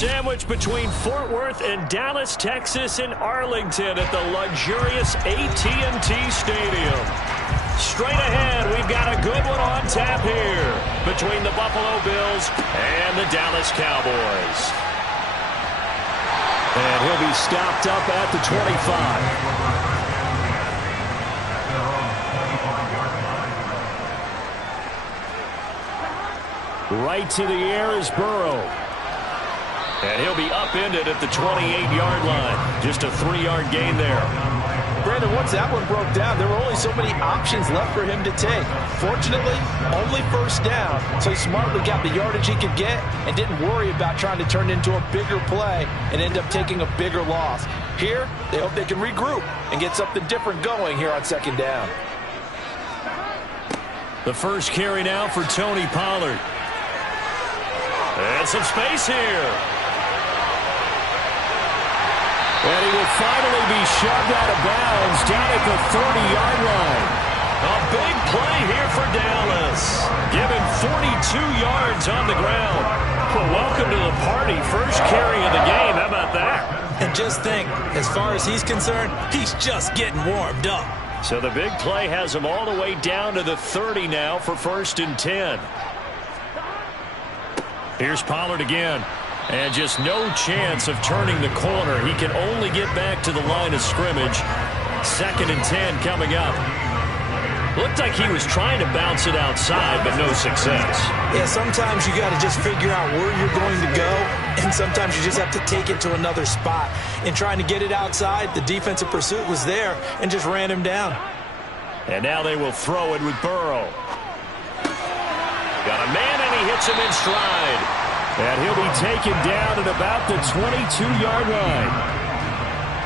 sandwiched between Fort Worth and Dallas, Texas in Arlington at the luxurious AT&T Stadium. Straight ahead, we've got a good one on tap here between the Buffalo Bills and the Dallas Cowboys. And he'll be stopped up at the 25. Right to the air is Burrow. And he'll be upended at the 28-yard line. Just a 3-yard gain there. Brandon, once that one broke down, there were only so many options left for him to take. Fortunately, only first down, so he smartly got the yardage he could get and didn't worry about trying to turn it into a bigger play and end up taking a bigger loss. Here, they hope they can regroup and get something different going here on second down. The first carry now for Tony Pollard. And some space here. And he will finally be shoved out of bounds down at the 30-yard line. A big play here for Dallas. Given 42 yards on the ground. Well, welcome to the party. First carry of the game. How about that? And just think, as far as he's concerned, he's just getting warmed up. So the big play has him all the way down to the 30 now for 1st and 10. Here's Pollard again. And just no chance of turning the corner. He can only get back to the line of scrimmage. 2nd and 10 coming up. Looked like he was trying to bounce it outside, but no success. Yeah, sometimes you got to just figure out where you're going to go, and sometimes you just have to take it to another spot. In trying to get it outside, the defensive pursuit was there and just ran him down. And now they will throw it with Burrow. Got a man, and he hits him in stride. And he'll be taken down at about the 22-yard line.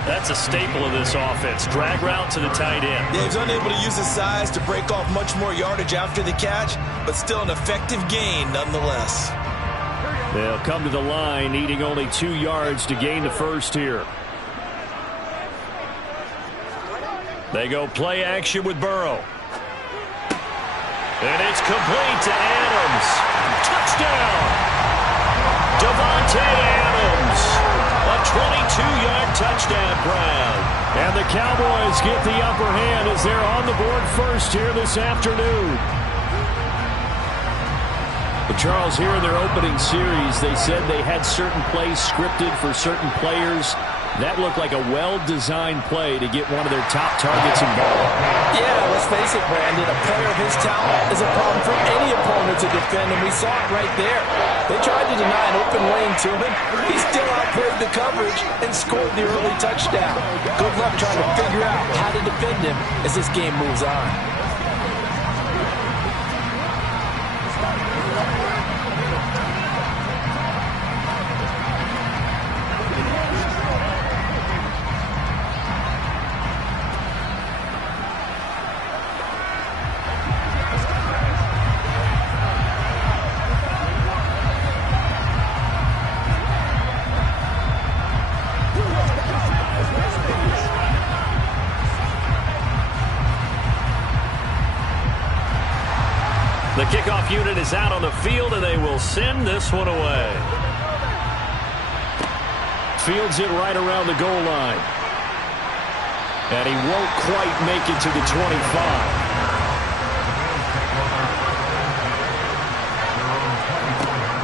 That's a staple of this offense. Drag route to the tight end. Yeah, he's unable to use his size to break off much more yardage after the catch, but still an effective gain nonetheless. They'll come to the line, needing only 2 yards to gain the first here. They go play action with Burrow. And it's complete to Adams. Touchdown! Davante Adams, a 22-yard touchdown grab. And the Cowboys get the upper hand as they're on the board first here this afternoon. But Charles, here in their opening series, they said they had certain plays scripted for certain players. That looked like a well-designed play to get one of their top targets involved. Yeah, let's face it, Brandon. A player of his talent is a problem for any opponent to defend, and we saw it right there. They tried to deny an open lane to him. He still outplayed the coverage and scored the early touchdown. Good luck trying to figure out how to defend him as this game moves on. The kickoff unit is out on the field, and they will send this one away. Fields it right around the goal line. And he won't quite make it to the 25.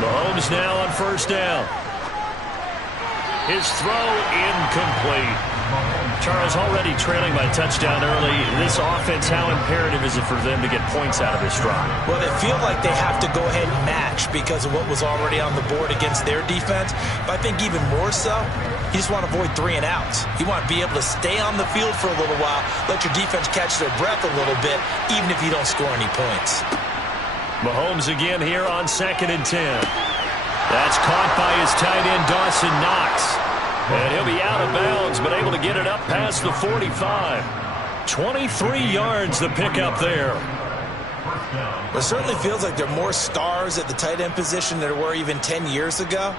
Mahomes now on first down. His throw incomplete. Charles, already trailing by touchdown early. This offense, how imperative is it for them to get points out of this drive? Well, they feel like they have to go ahead and match because of what was already on the board against their defense. But I think even more so, you just want to avoid 3 and outs. You want to be able to stay on the field for a little while, let your defense catch their breath a little bit, even if you don't score any points. Mahomes again here on 2nd and 10. That's caught by his tight end, Dawson Knox. And he'll be out of bounds, but able to get it up past the 45. 23 yards the pickup there. It certainly feels like there are more stars at the tight end position than there were even 10 years ago.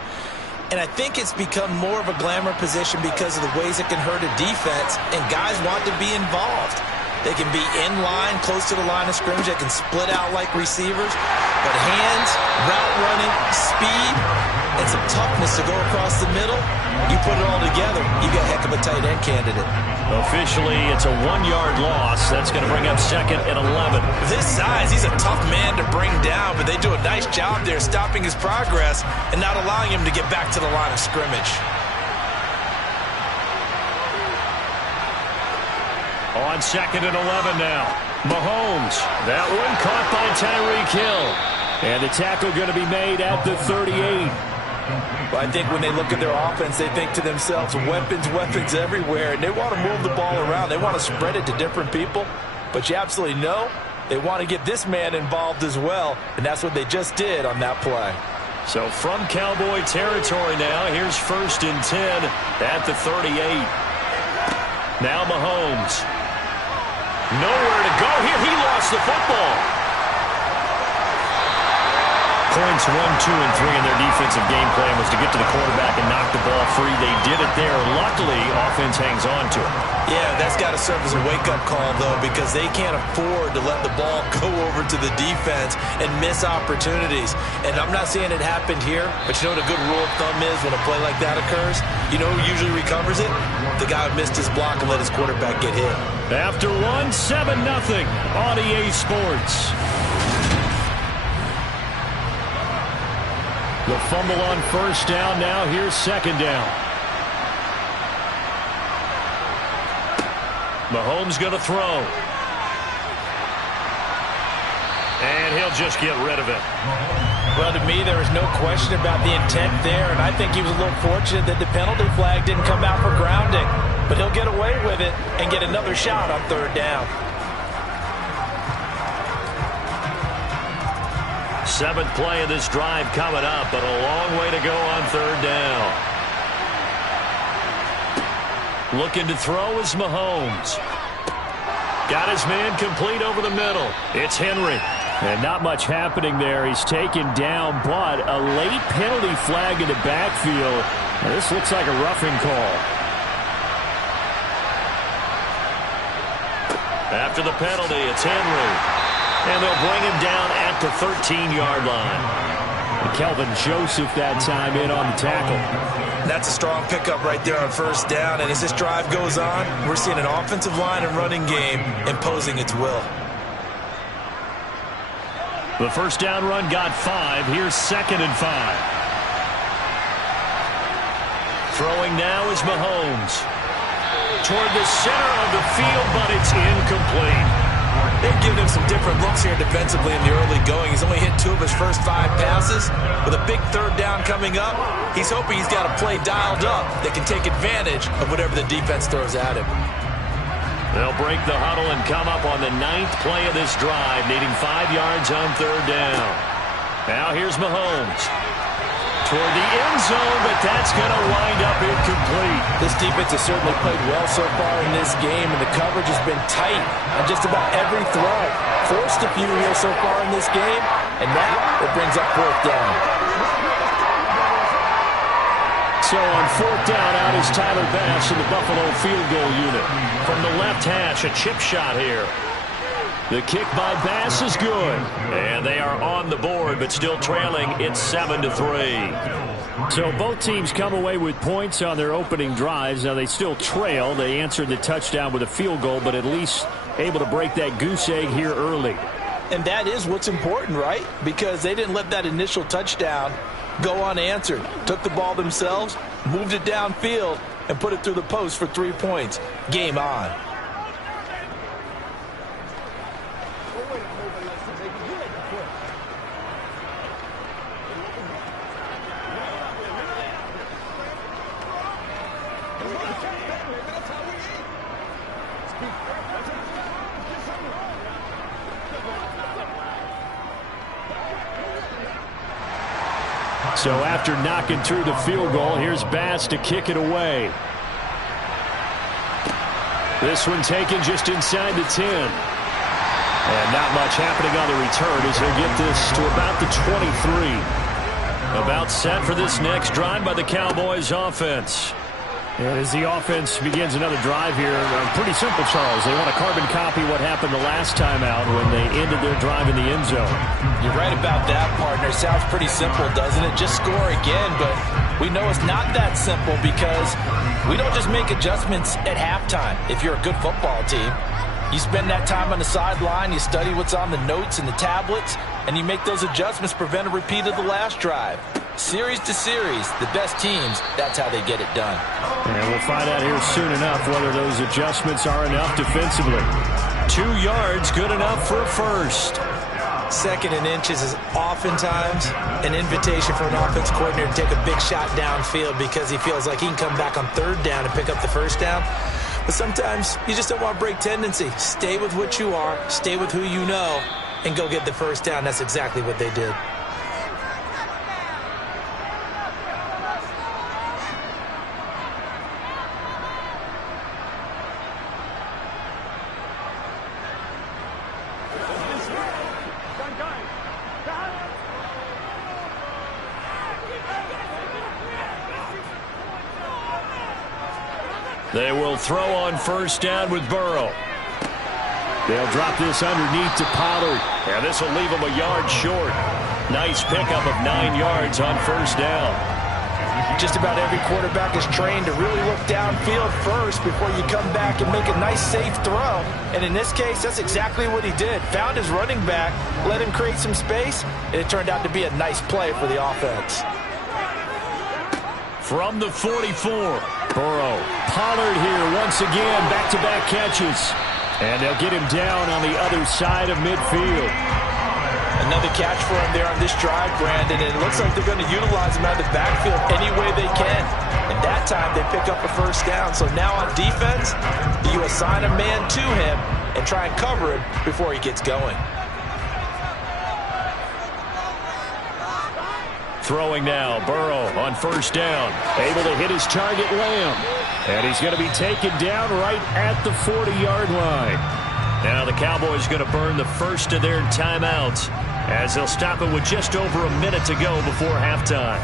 And I think it's become more of a glamour position because of the ways it can hurt a defense, and guys want to be involved. They can be in line, close to the line of scrimmage. They can split out like receivers. But hands, route running, speed, and some toughness to go across the middle, you put it all together, you got a heck of a tight end candidate. Officially, it's a 1-yard loss. That's going to bring up 2nd and 11. This size, he's a tough man to bring down, but they do a nice job there stopping his progress and not allowing him to get back to the line of scrimmage. On 2nd and 11 now. Mahomes. That one caught by Tyreek Hill. And the tackle going to be made at the 38. Well, I think when they look at their offense, they think to themselves, weapons, weapons everywhere, and they want to move the ball around. They want to spread it to different people, but you absolutely know they want to get this man involved as well, and that's what they just did on that play. So from Cowboy territory now, here's 1st and 10 at the 38. Now Mahomes. Nowhere to go here. He lost the football. Points 1, 2, and 3 in their defensive game plan was to get to the quarterback and knock the ball free. They did it there. Luckily, offense hangs on to it. Yeah, that's got to serve as a wake-up call, though, because they can't afford to let the ball go over to the defense and miss opportunities. And I'm not saying it happened here, but you know what a good rule of thumb is when a play like that occurs? You know who usually recovers it? The guy who missed his block and let his quarterback get hit. After 1, 7-0 on EA Sports. The fumble on 1st down. Now here's 2nd down. Mahomes going to throw. And he'll just get rid of it. Well, to me, there was no question about the intent there, and I think he was a little fortunate that the penalty flag didn't come out for grounding. But he'll get away with it and get another shot on 3rd down. 7th play of this drive coming up, but a long way to go on 3rd down. Looking to throw is Mahomes. Got his man complete over the middle. It's Henry. And not much happening there. He's taken down, but a late penalty flag in the backfield. Now, this looks like a roughing call. After the penalty, it's Henry. And they'll bring him down at the 13-yard line. And Kelvin Joseph that time in on the tackle. That's a strong pickup right there on 1st down. And as this drive goes on, we're seeing an offensive line and running game imposing its will. The 1st down run got 5. Here's 2nd and 5. Throwing now is Mahomes. Toward the center of the field, but it's incomplete. They've given him some different looks here defensively in the early going. He's only hit 2 of his first 5 passes. With a big 3rd down coming up, he's hoping he's got a play dialed up that can take advantage of whatever the defense throws at him. They'll break the huddle and come up on the 9th play of this drive, needing 5 yards on 3rd down. Now here's Mahomes. Toward the end zone, but that's going to wind up incomplete. This defense has certainly played well so far in this game, and the coverage has been tight on just about every throw. Forced a few here so far in this game, and now it brings up 4th down. So on 4th down, out is Tyler Bass in the Buffalo field goal unit. From the left hash, a chip shot here. The kick by Bass is good. And they are on the board, but still trailing. It's 7-3. So both teams come away with points on their opening drives. Now they still trail. They answered the touchdown with a field goal, but at least able to break that goose egg here early. And that is what's important, right? Because they didn't let that initial touchdown go unanswered. Took the ball themselves, moved it downfield, and put it through the post for 3 points. Game on. So after knocking through the field goal, here's Bass to kick it away. This one taken just inside the 10. And not much happening on the return as they get this to about the 23. About set for this next drive by the Cowboys offense. And as the offense begins another drive here, pretty simple, Charles. They want to carbon copy what happened the last time out when they ended their drive in the end zone. You're right about that, partner. Sounds pretty simple, doesn't it? Just score again, but we know it's not that simple because we don't just make adjustments at halftime if you're a good football team. You spend that time on the sideline, you study what's on the notes and the tablets, and you make those adjustments, prevent a repeat of the last drive. Series to series, the best teams, that's how they get it done. And we'll find out here soon enough whether those adjustments are enough defensively. 2 yards, good enough for a first. 2nd and inches is oftentimes an invitation for an offense coordinator to take a big shot downfield because he feels like he can come back on 3rd down and pick up the first down. But sometimes you just don't want to break tendency. Stay with what you are, stay with who you know, and go get the first down. That's exactly what they did. They will throw on first down with Burrow. They'll drop this underneath to Pollard. And this will leave him a yard short. Nice pickup of 9 yards on first down. Just about every quarterback is trained to really look downfield first before you come back and make a nice, safe throw. And in this case, that's exactly what he did. Found his running back, let him create some space, and it turned out to be a nice play for the offense. From the 44, Burrow. Pollard here once again, back-to-back catches. And they'll get him down on the other side of midfield. Another catch for him there on this drive, Brandon, and it looks like they're going to utilize him out of the backfield any way they can. And that time they pick up a first down. So now on defense, you assign a man to him and try and cover him before he gets going. Throwing now, Burrow on first down. Able to hit his target, Lamb. And he's going to be taken down right at the 40-yard line. Now the Cowboys going to burn the first of their timeouts as they'll stop it with just over a minute to go before halftime.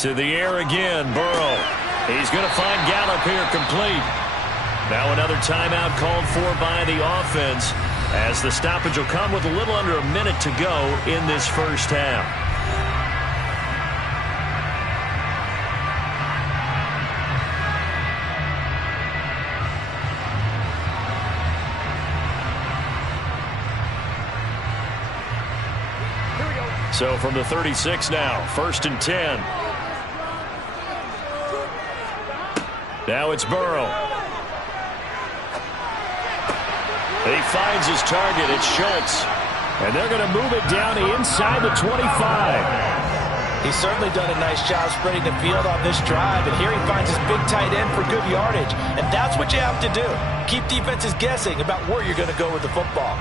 To the air again, Burrow. He's going to find Gallup here complete. Now another timeout called for by the offense as the stoppage will come with a little under a minute to go in this first half. So from the 36 now, 1st and 10. Now it's Burrow. He finds his target. It's Schultz. And they're going to move it down to inside the 25. He's certainly done a nice job spreading the field on this drive. And here he finds his big tight end for good yardage. And that's what you have to do. Keep defenses guessing about where you're going to go with the football.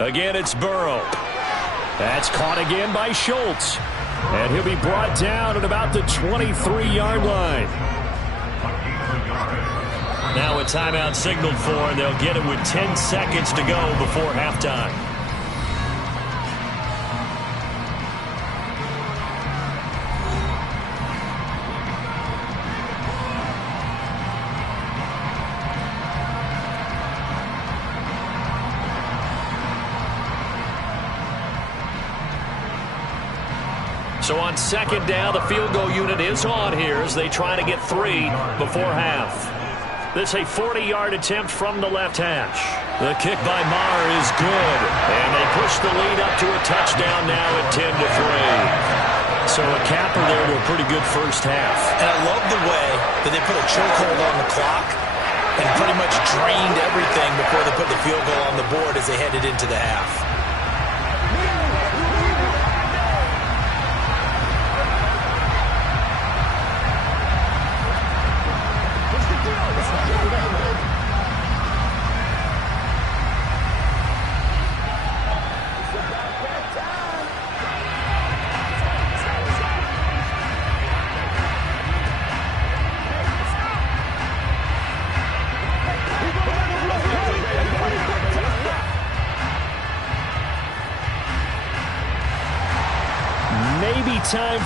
Again, it's Burrow. That's caught again by Schultz. And he'll be brought down at about the 23-yard line. Now a timeout signaled for, and they'll get it with 10 seconds to go before halftime. So on 2nd down, the field goal unit is on here as they try to get 3 before half. This a 40-yard attempt from the left hash. The kick by Maher is good, and they push the lead up to a touchdown now at 10-3. So a capper there to a pretty good first half. And I love the way that they put a chokehold on the clock and pretty much drained everything before they put the field goal on the board as they headed into the half.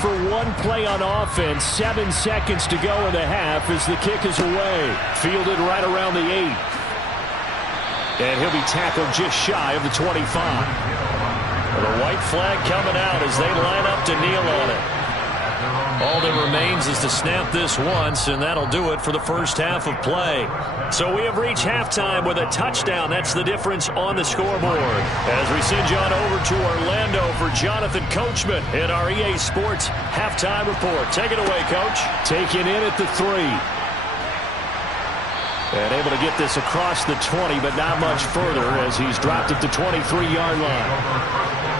for one play on offense. 7 seconds to go in the half as the kick is away. Fielded right around the 8. And he'll be tackled just shy of the 25. The white flag coming out as they line up to kneel on it. All that remains is to snap this once, and that'll do it for the first half of play. So we have reached halftime with a touchdown. That's the difference on the scoreboard. As we send you on over to Orlando for Jonathan Coachman in our EA Sports Halftime Report. Take it away, Coach. Taken in at the 3. And able to get this across the 20, but not much further as he's dropped it to 23-yard line.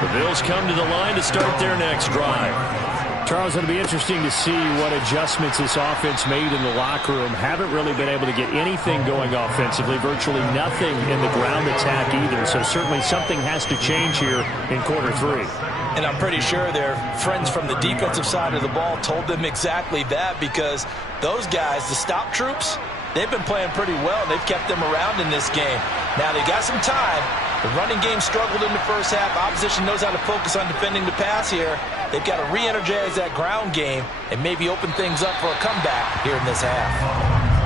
The Bills come to the line to start their next drive. Charles, it'll be interesting to see what adjustments this offense made in the locker room. Haven't really been able to get anything going offensively, virtually nothing in the ground attack either. So certainly something has to change here in quarter 3. And I'm pretty sure their friends from the defensive side of the ball told them exactly that, because those guys, the stop troops, they've been playing pretty well, and they've kept them around in this game. Now, they got some time. The running game struggled in the first half. Opposition knows how to focus on defending the pass here. They've got to re-energize that ground game and maybe open things up for a comeback here in this half.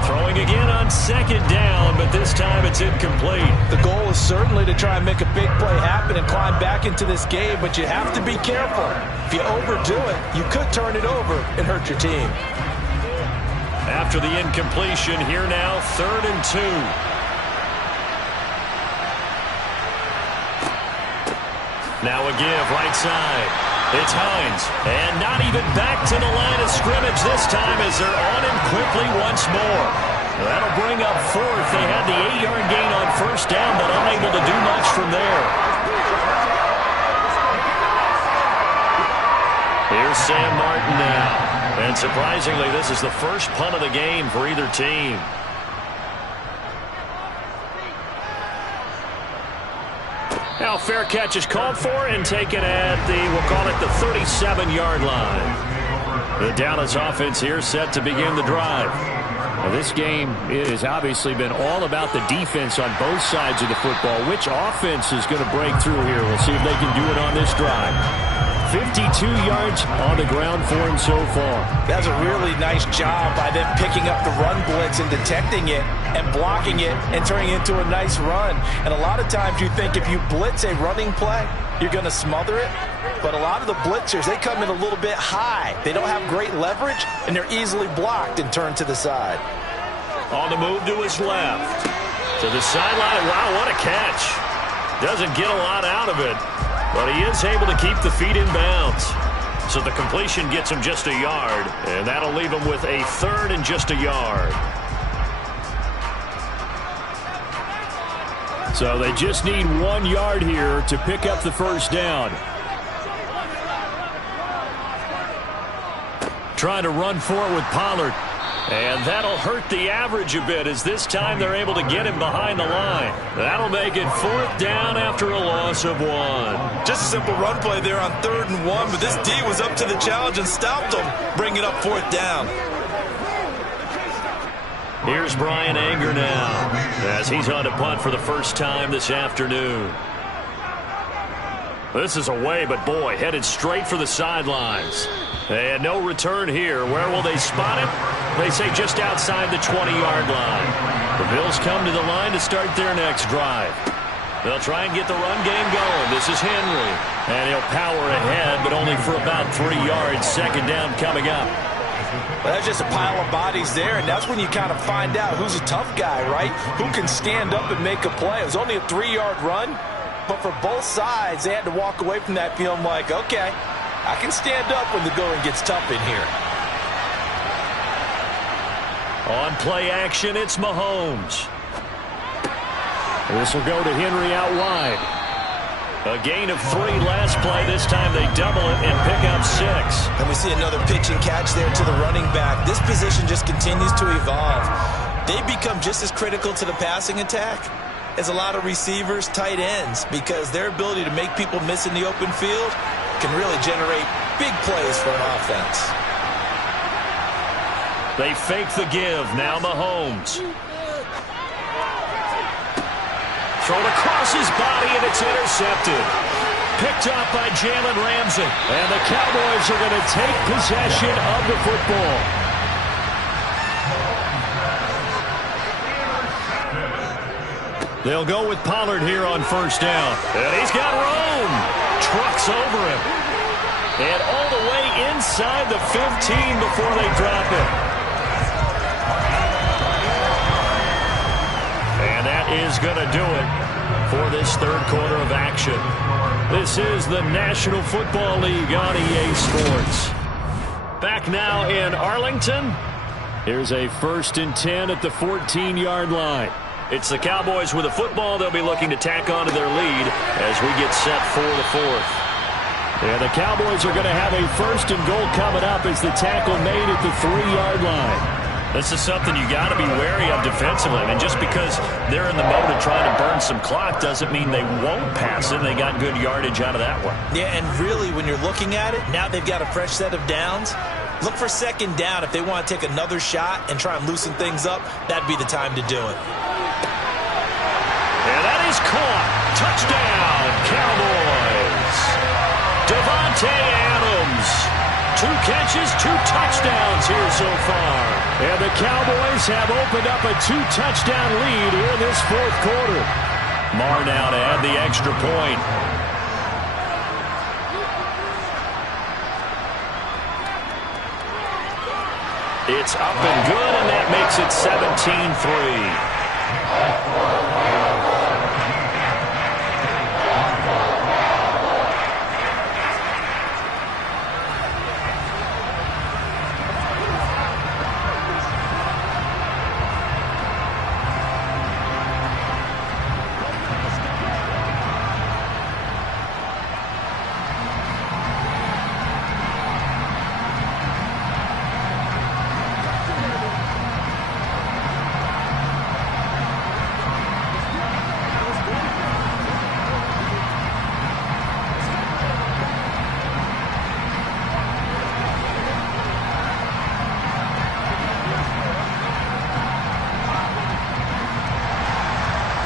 Throwing again on 2nd down, but this time it's incomplete. The goal is certainly to try and make a big play happen and climb back into this game, but you have to be careful. If you overdo it, you could turn it over and hurt your team. After the incompletion, here now, 3rd and 2. Now a give, right side. It's Hines. And not even back to the line of scrimmage this time as they're on him quickly once more. That'll bring up 4th. They had the 8-yard gain on 1st down, but unable to do much from there. Here's Sam Martin now. And surprisingly, this is the first punt of the game for either team. Now fair catch is called for and taken at the, we'll call it the 37-yard line. The Dallas offense here set to begin the drive. Now this game has obviously been all about the defense on both sides of the football. Which offense is going to break through here? We'll see if they can do it on this drive. 52 yards on the ground for him so far. That's a really nice job by them picking up the run blitz and detecting it and blocking it and turning it into a nice run. And a lot of times you think if you blitz a running play, you're going to smother it. But a lot of the blitzers, they come in a little bit high. They don't have great leverage, and they're easily blocked and turned to the side. On the move to his left. To the sideline. Wow, what a catch. Doesn't get a lot out of it. But he is able to keep the feet in bounds. So the completion gets him just a yard. And that'll leave him with a 3rd and just a yard. So they just need 1 yard here to pick up the first down. Trying to run for it with Pollard. And that'll hurt the average a bit as this time they're able to get him behind the line. That'll make it 4th down after a loss of 1. Just a simple run play there on 3rd and 1, but this D was up to the challenge and stopped him, bringing up 4th down. Here's Brian Anger now as he's on to punt for the first time this afternoon. This is away, but boy, headed straight for the sidelines. And no return here. Where will they spot him? They say just outside the 20-yard line. The Bills come to the line to start their next drive. They'll try and get the run game going. This is Henry. And he'll power ahead, but only for about 3 yards. 2nd down coming up. Well, that's just a pile of bodies there, and that's when you kind of find out who's a tough guy, right? Who can stand up and make a play. It was only a 3-yard run, but for both sides, they had to walk away from that feeling like, okay, I can stand up when the going gets tough in here. On play action, it's Mahomes. This will go to Henry out wide. A gain of 3 last play. This time they double it and pick up 6. And we see another pitch and catch there to the running back. This position just continues to evolve. They become just as critical to the passing attack as a lot of receivers, tight ends, because their ability to make people miss in the open field can really generate big plays for an offense. They fake the give. Now Mahomes. Thrown across his body, and it's intercepted. picked up by Jalen Ramsey. And the Cowboys are going to take possession of the football. They'll go with Pollard here on first down. And he's got room. Trucks over him. And all the way inside the 15 before they drop it. And that is going to do it for this third quarter of action. This is the National Football League on EA Sports. Back now in Arlington. Here's a 1st and 10 at the 14-yard line. It's the Cowboys with the football. They'll be looking to tack on to their lead as we get set for the fourth. And the Cowboys are going to have a 1st and goal coming up as the tackle made at the 3-yard line. This is something you got to be wary of defensively. And just because they're in the mode of trying to burn some clock doesn't mean they won't pass it. They got good yardage out of that one. Yeah, and really when you're looking at it, now they've got a fresh set of downs. Look for 2nd down. If they want to take another shot and try and loosen things up, that'd be the time to do it. And that is caught. Touchdown, Cowboys. Davante Adams. 2 catches, 2 touchdowns here so far. And the Cowboys have opened up a 2-touchdown lead here in this fourth quarter. Marr now to add the extra point. It's up and good, and that makes it 17-3.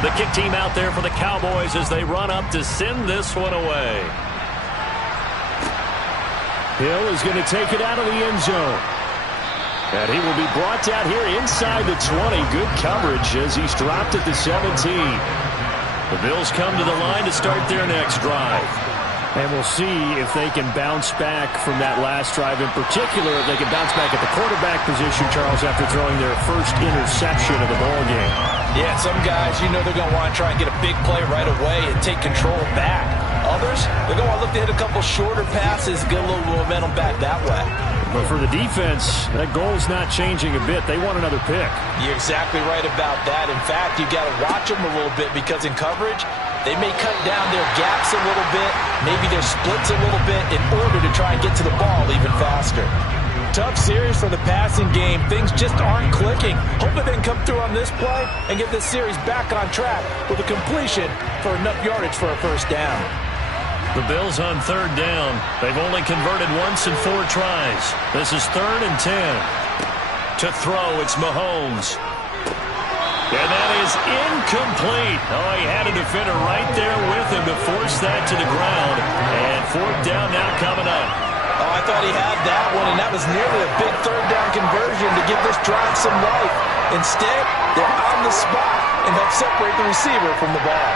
The kick team out there for the Cowboys as they run up to send this one away. Hill is going to take it out of the end zone. And he will be brought down here inside the 20. Good coverage as he's dropped at the 17. The Bills come to the line to start their next drive. And we'll see if they can bounce back from that last drive. In particular, if they can bounce back at the quarterback position, Charles, after throwing their first interception of the ballgame. Yeah, some guys, you know they're going to want to try and get a big play right away and take control back. Others, they're going to look to hit a couple shorter passes, get a little momentum back that way. But for the defense, that goal's not changing a bit. They want another pick. You're exactly right about that. In fact, you got to watch them a little bit because in coverage, they may cut down their gaps a little bit, maybe their splits a little bit in order to try and get to the ball even faster. Tough series for the passing game. Things just aren't clicking. Hoping they can come through on this play and get this series back on track with a completion for enough yardage for a first down. The Bills on 3rd down. They've only converted once in 4 tries. This is 3rd and 10. To throw, it's Mahomes. And that is incomplete. Oh, he had a defender right there with him to force that to the ground. And 4th down now coming up. Oh, I thought he had that one, and that was nearly a big 3rd down conversion to give this drive some life. Instead, they're on the spot and help separate the receiver from the ball.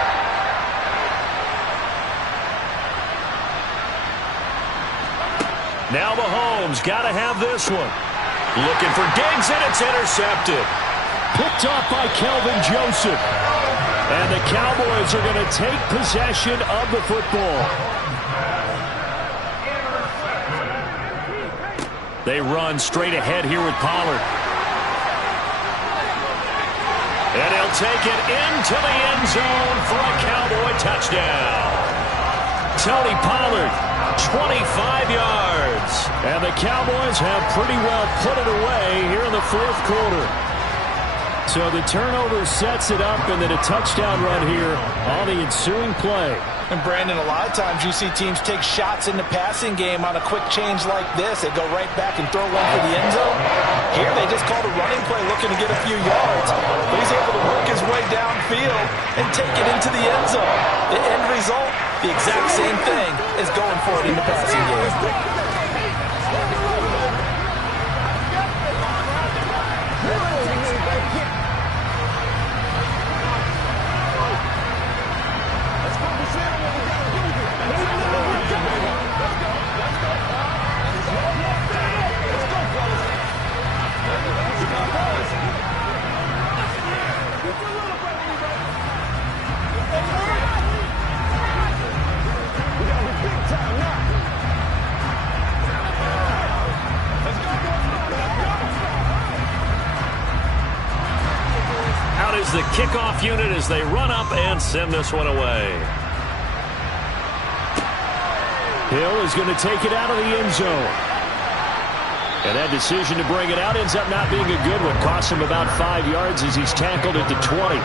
Now Mahomes got to have this one. Looking for Diggs, and it's intercepted. Picked off by Kelvin Joseph. And the Cowboys are going to take possession of the football. They run straight ahead here with Pollard. And he'll take it into the end zone for a Cowboy touchdown. Tony Pollard, 25 yards. And the Cowboys have pretty well put it away here in the 4th quarter. So the turnover sets it up, and then a touchdown run here on the ensuing play. And Brandon, a lot of times you see teams take shots in the passing game on a quick change like this. They go right back and throw one for the end zone. Here they just called a running play looking to get a few yards. But he's able to work his way downfield and take it into the end zone. The end result, The exact same thing as going for it in the passing game. The kickoff unit as they run up and send this one away. Hill is going to take it out of the end zone. And that decision to bring it out ends up not being a good one. Costs him about 5 yards as he's tackled at the 20.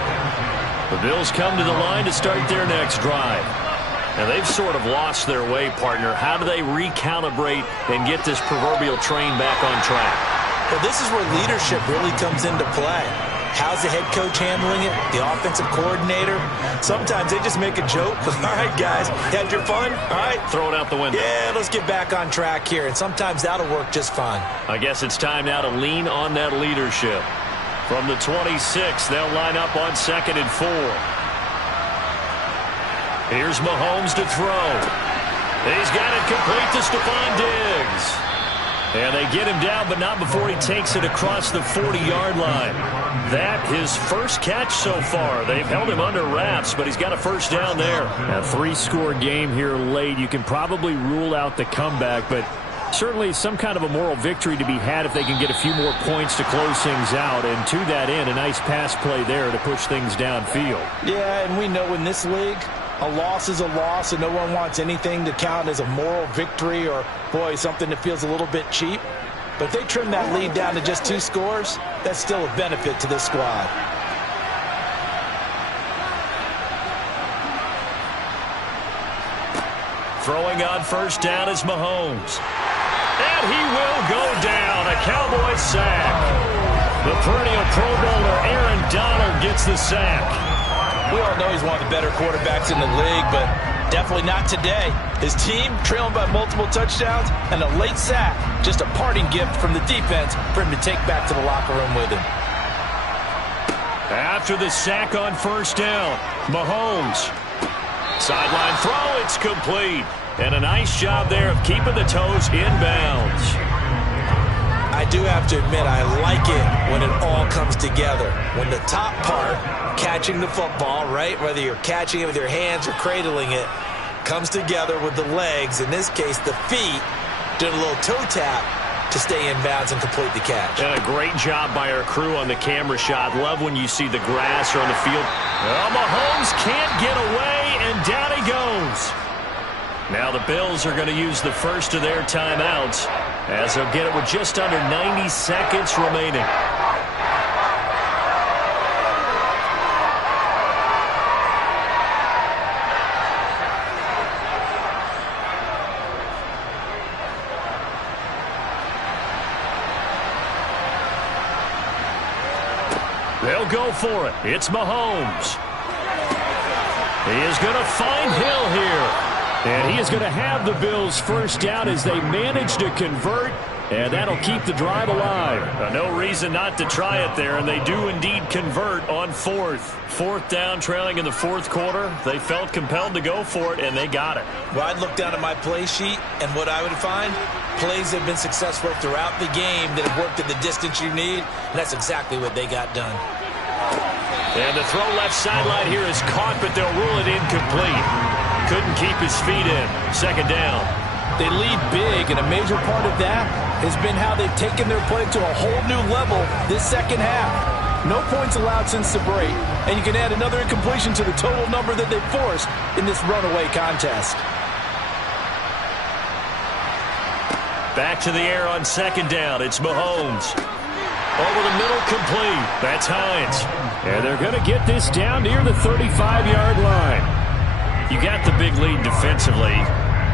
The Bills come to the line to start their next drive. And they've sort of lost their way, partner. How do they recalibrate and get this proverbial train back on track? Well, this is where leadership really comes into play. How's the head coach handling it? The offensive coordinator? Sometimes they just make a joke. All right, guys, you had your fun? All right. Throw it out the window. Yeah, let's get back on track here. And sometimes that'll work just fine. I guess it's time now to lean on that leadership. From the 26, they'll line up on 2nd and 4. Here's Mahomes to throw. He's got it complete to Stephon Diggs. And they get him down, but not before he takes it across the 40-yard line. That his first catch so far. They've held him under wraps, but he's got a first down there. A 3-score game here late. You can probably rule out the comeback, but certainly some kind of a moral victory to be had if they can get a few more points to close things out. And to that end, a nice pass play there to push things downfield. Yeah, and we know in this league, a loss is a loss, and no one wants anything to count as a moral victory or, boy, something that feels a little bit cheap. But if they trim that lead down to just 2 scores, that's still a benefit to this squad. Throwing on first down is Mahomes. And he will go down. A Cowboys sack. The perennial Pro Bowler Aaron Donald gets the sack. We all know he's one of the better quarterbacks in the league, but definitely not today. His team trailing by multiple touchdowns and a late sack. Just a parting gift from the defense for him to take back to the locker room with him. After the sack on first down, Mahomes. Sideline throw, it's complete. And a nice job there of keeping the toes in bounds. I do have to admit, I like it when it all comes together. When the top part, catching the football, right, whether you're catching it with your hands or cradling it, comes together with the legs, in this case the feet, doing a little toe tap to stay in bounds and complete the catch. And a great job by our crew on the camera shot. Love when you see the grass or on the field. Well, Mahomes can't get away, and down he goes. Now the Bills are going to use the first of their timeouts as they'll get it with just under 90 seconds remaining. They'll go for it. It's Mahomes. He is going to find Hill here. And he is going to have the Bills first down as they manage to convert, and that'll keep the drive alive. No reason not to try it there, and they do indeed convert on fourth. Fourth down, trailing in the fourth quarter. They felt compelled to go for it, and they got it. Well, I'd look down at my play sheet, and what I would find, plays have been successful throughout the game that have worked at the distance you need, and that's exactly what they got done. And the throw left sideline here is caught, but they'll rule it incomplete. Couldn't keep his feet in. Second down. They lead big, and a major part of that has been how they've taken their play to a whole new level this second half. No points allowed since the break, and you can add another incompletion to the total number that they forced in this runaway contest. Back to the air on second down. It's Mahomes. Over the middle, complete. That's Hines. And they're going to get this down near the 35-yard line. You got the big lead defensively,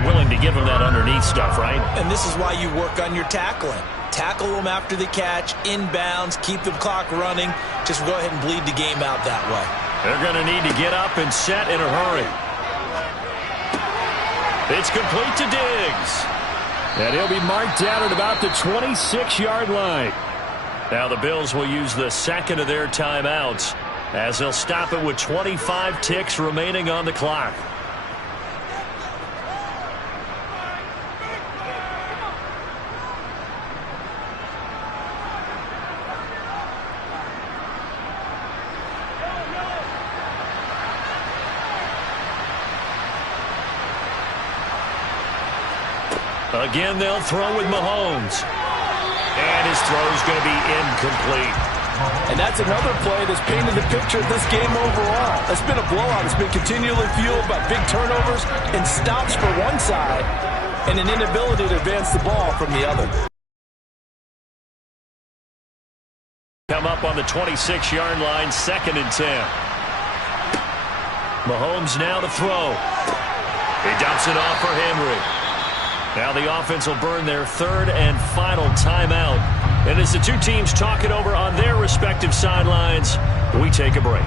willing to give them that underneath stuff, right? And this is why you work on your tackling. Tackle them after the catch, inbounds, keep the clock running. Just go ahead and bleed the game out that way. They're going to need to get up and set in a hurry. It's complete to Diggs. And he'll be marked down at about the 26-yard line. Now the Bills will use the second of their timeouts as they'll stop it with 25 ticks remaining on the clock. Again, they'll throw with Mahomes. And his throw's going to be incomplete. And that's another play that's painted the picture of this game overall. It's been a blowout. It's been continually fueled by big turnovers and stops for one side and an inability to advance the ball from the other. Come up on the 26-yard line, 2nd and 10. Mahomes now to throw. He dumps it off for Henry. Now the offense will burn their 3rd and final timeout. And as the two teams talk it over on their respective sidelines, we take a break.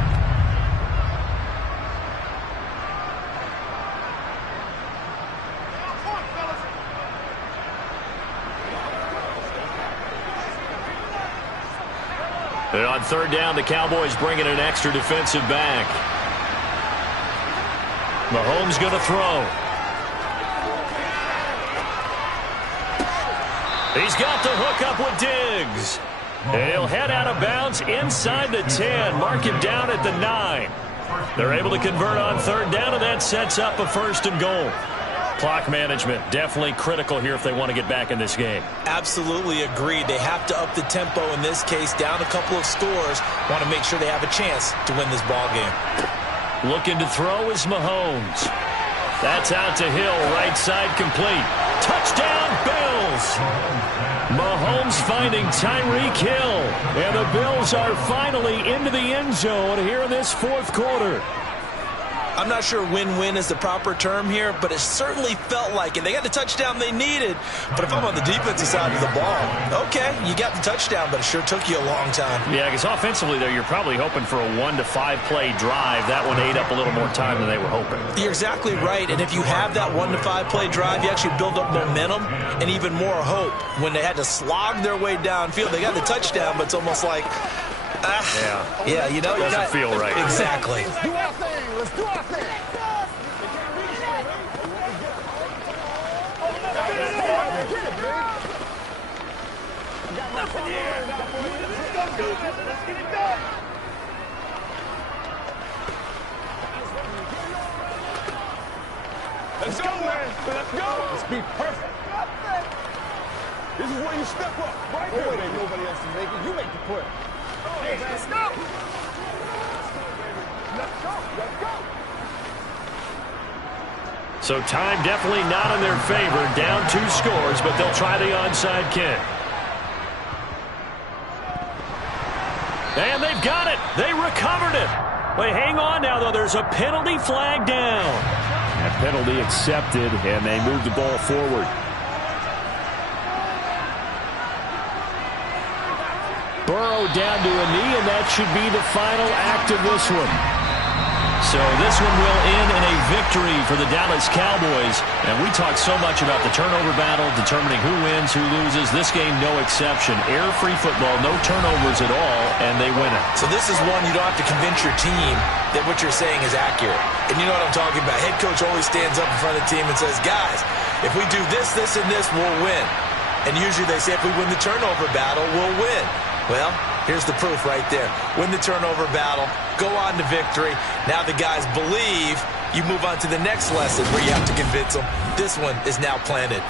And on 3rd down, the Cowboys bring in an extra defensive back. Mahomes going to throw. He's got the hook up with Diggs. And he'll head out of bounds inside the 10. Mark him down at the 9. They're able to convert on 3rd down, and that sets up a 1st and goal. Clock management definitely critical here if they want to get back in this game. Absolutely agreed. They have to up the tempo in this case, down a couple of scores. Want to make sure they have a chance to win this ball game. Looking to throw is Mahomes. That's out to Hill, right side complete. Touchdown, Bills! Mahomes finding Tyreek Hill. And the Bills are finally into the end zone here in this 4th quarter. I'm not sure win-win is the proper term here, but it certainly felt like it. They got the touchdown they needed, but if I'm on the defensive side of the ball, okay, you got the touchdown, but it sure took you a long time. Yeah, because offensively there, you're probably hoping for a 1 to 5 play drive. That one ate up a little more time than they were hoping. You're exactly right, and if you have that 1 to 5 play drive, you actually build up momentum and even more hope. When they had to slog their way downfield, they got the touchdown, but it's almost like, yeah, you know, doesn't feel right. Exactly. Let's do our thing. Let's do our thing. Let's go, man. Let's go. Let's be perfect. This is where you step up. Right here. Ain't nobody else to make it. You make the play. Hey, let's go. Let's go. Let's go. So time definitely not in their favor. Down 2 scores, but they'll try the onside kick. And they've got it. They recovered it. Wait, hang on now, though. There's a penalty flag down. That penalty accepted, and they move the ball forward. Burrow down to a knee, and that should be the final act of this one. So this one will end in a victory for the Dallas Cowboys. And we talked so much about the turnover battle, determining who wins, who loses. This game, no exception. Error-free football, no turnovers at all, and they win it. So this is one you don't have to convince your team that what you're saying is accurate. And you know what I'm talking about. Head coach always stands up in front of the team and says, guys, if we do this, this, and this, we'll win. And usually they say if we win the turnover battle, we'll win. Well, here's the proof right there. Win the turnover battle, go on to victory. Now the guys believe. You move on to the next lesson where you have to convince them. This one is now planted.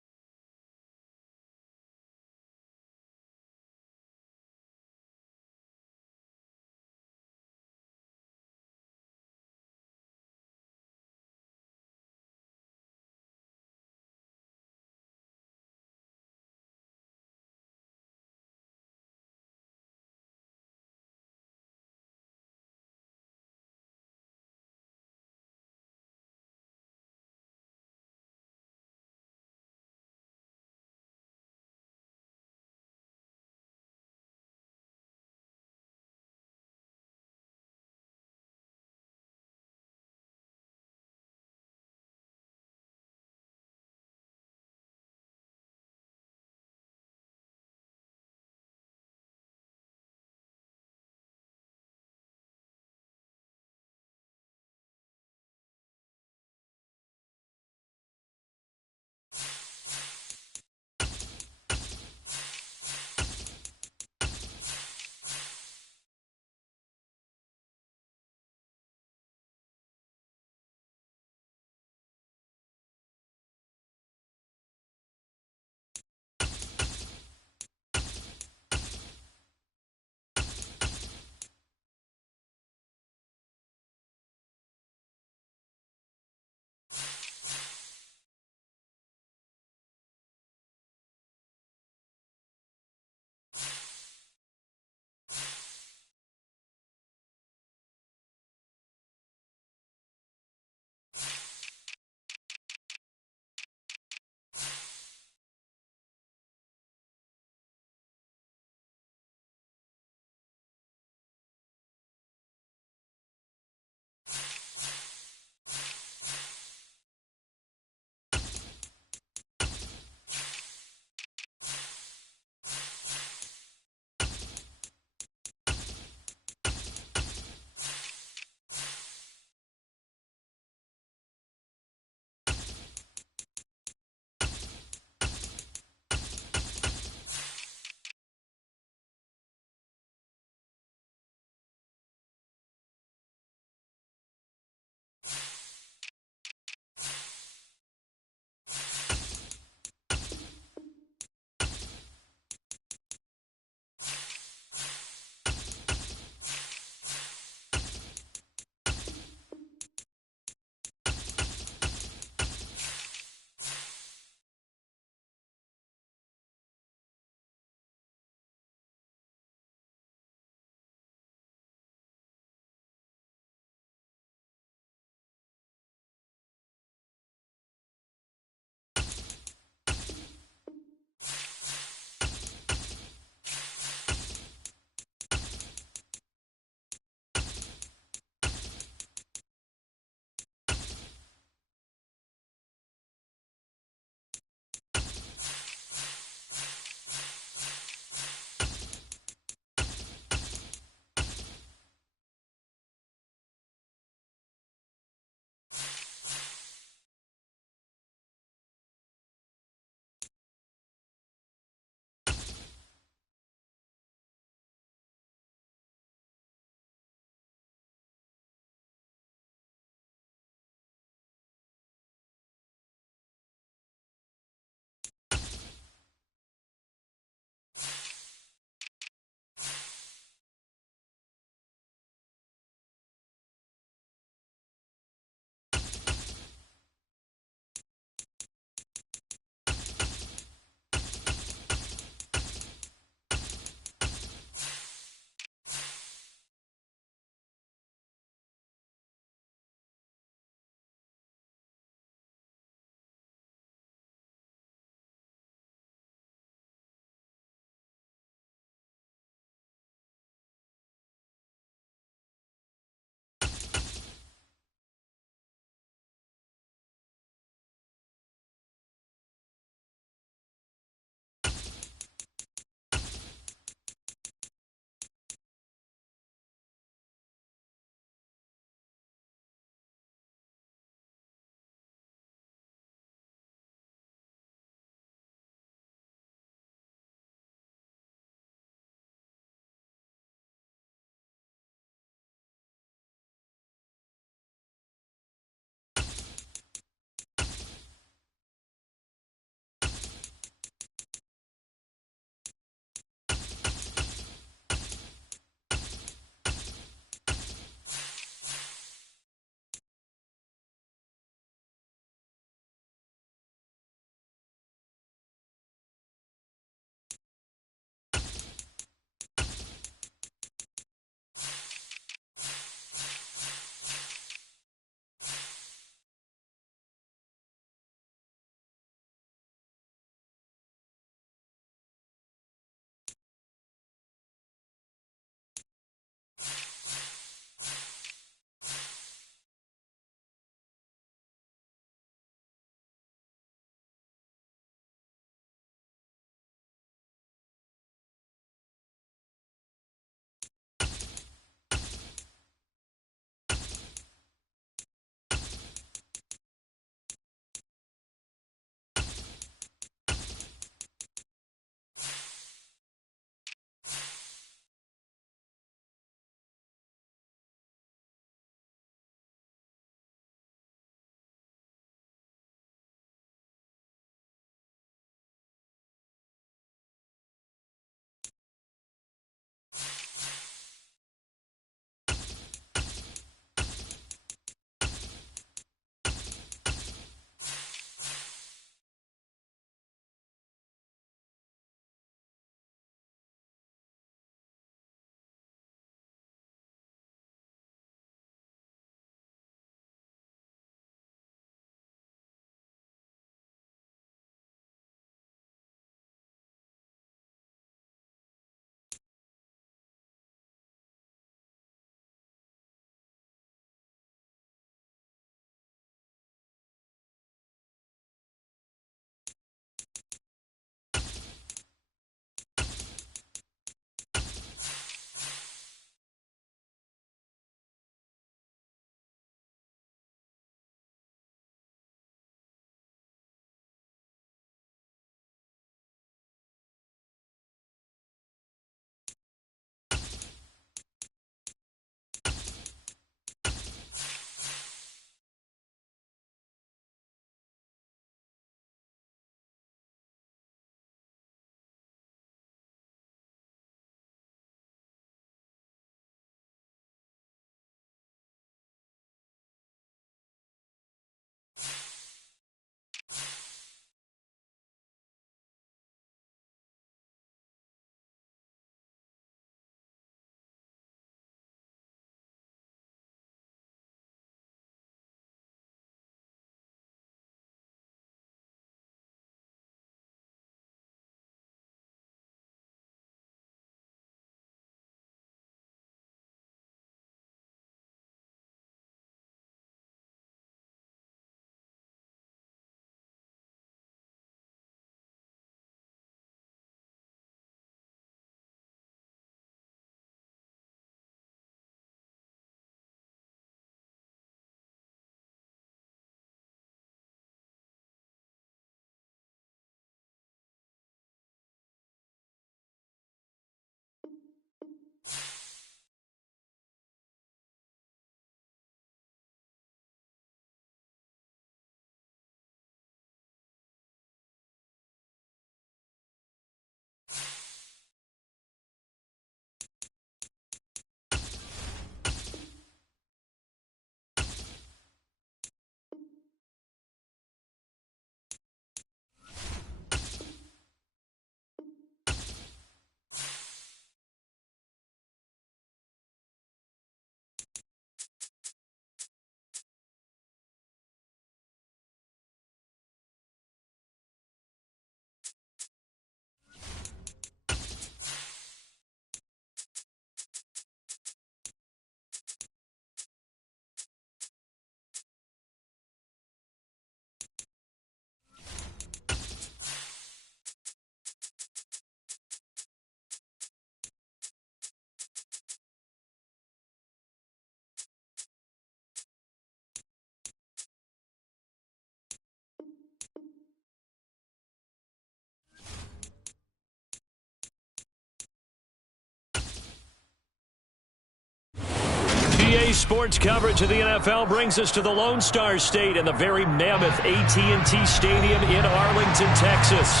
NBA sports coverage of the NFL brings us to the Lone Star State and the very mammoth AT&T Stadium in Arlington, Texas.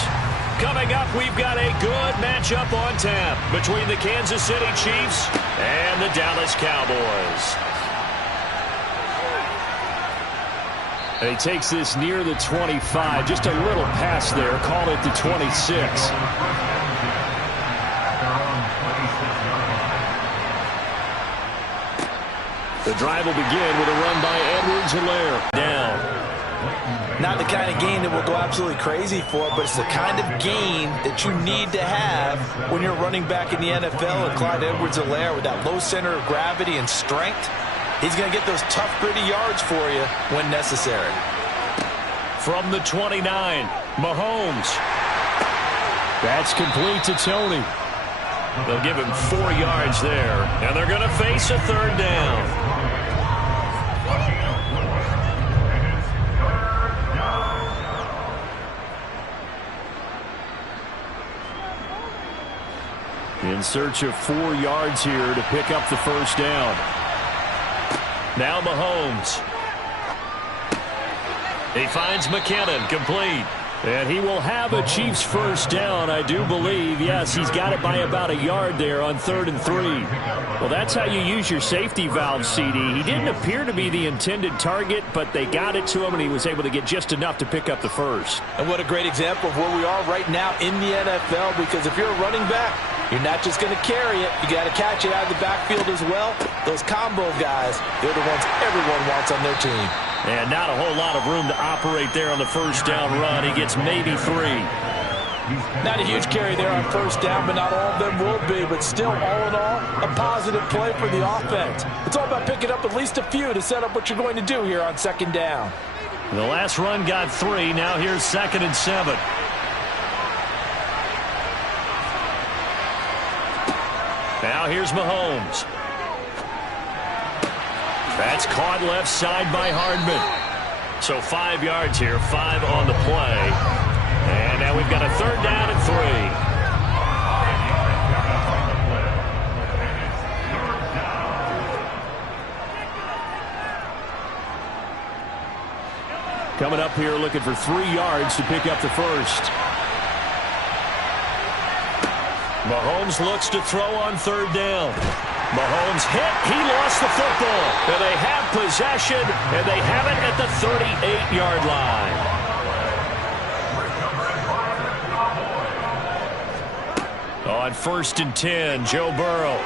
Coming up, we've got a good matchup on tap between the Kansas City Chiefs and the Dallas Cowboys. And he takes this near the 25. Just a little pass there. Call it the 26. The drive will begin with a run by Edwards-Helaire. Down. Not the kind of gain that we'll go absolutely crazy for, but it's the kind of gain that you need to have when you're running back in the NFL. And Clyde Edwards-Helaire, with that low center of gravity and strength, he's going to get those tough, gritty yards for you when necessary. From the 29, Mahomes. That's complete to Tony. They'll give him 4 yards there, and they're going to face a third down. In search of 4 yards here to pick up the first down. Now Mahomes. He finds McKinnon, complete. And he will have a Chiefs first down, I do believe. Yes, he's got it by about a yard there on 3rd and 3. Well, that's how you use your safety valve, CD. He didn't appear to be the intended target, but they got it to him, and he was able to get just enough to pick up the first. And what a great example of where we are right now in the NFL, because if you're a running back, you're not just going to carry it. You got to catch it out of the backfield as well. Those combo guys, they're the ones everyone wants on their team. And not a whole lot of room to operate there on the first down run. He gets maybe 3. Not a huge carry there on first down, but not all of them will be. But still, all in all, a positive play for the offense. It's all about picking up at least a few to set up what you're going to do here on second down. The last run got 3. Now here's 2nd and 7. Now here's Mahomes. That's caught left side by Hardman. So 5 yards here, 5 on the play. And now we've got a 3rd down and 3. Coming up here looking for 3 yards to pick up the first. Mahomes looks to throw on 3rd down. Mahomes hit. He lost the football. And they have possession, and they have it at the 38-yard line. On 1st and 10, Joe Burrow.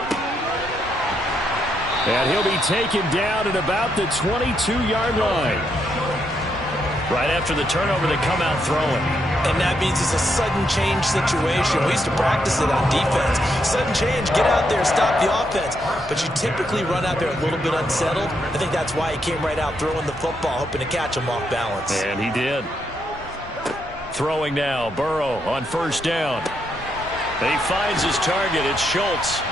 And he'll be taken down at about the 22-yard line. Right after the turnover, they come out throwing. And that means it's a sudden change situation. We used to practice it on defense. Sudden change, get out there, stop the offense. But you typically run out there a little bit unsettled. I think that's why he came right out throwing the football, hoping to catch him off balance. And he did. Throwing now, Burrow on 1st down. He finds his target. It's Schultz.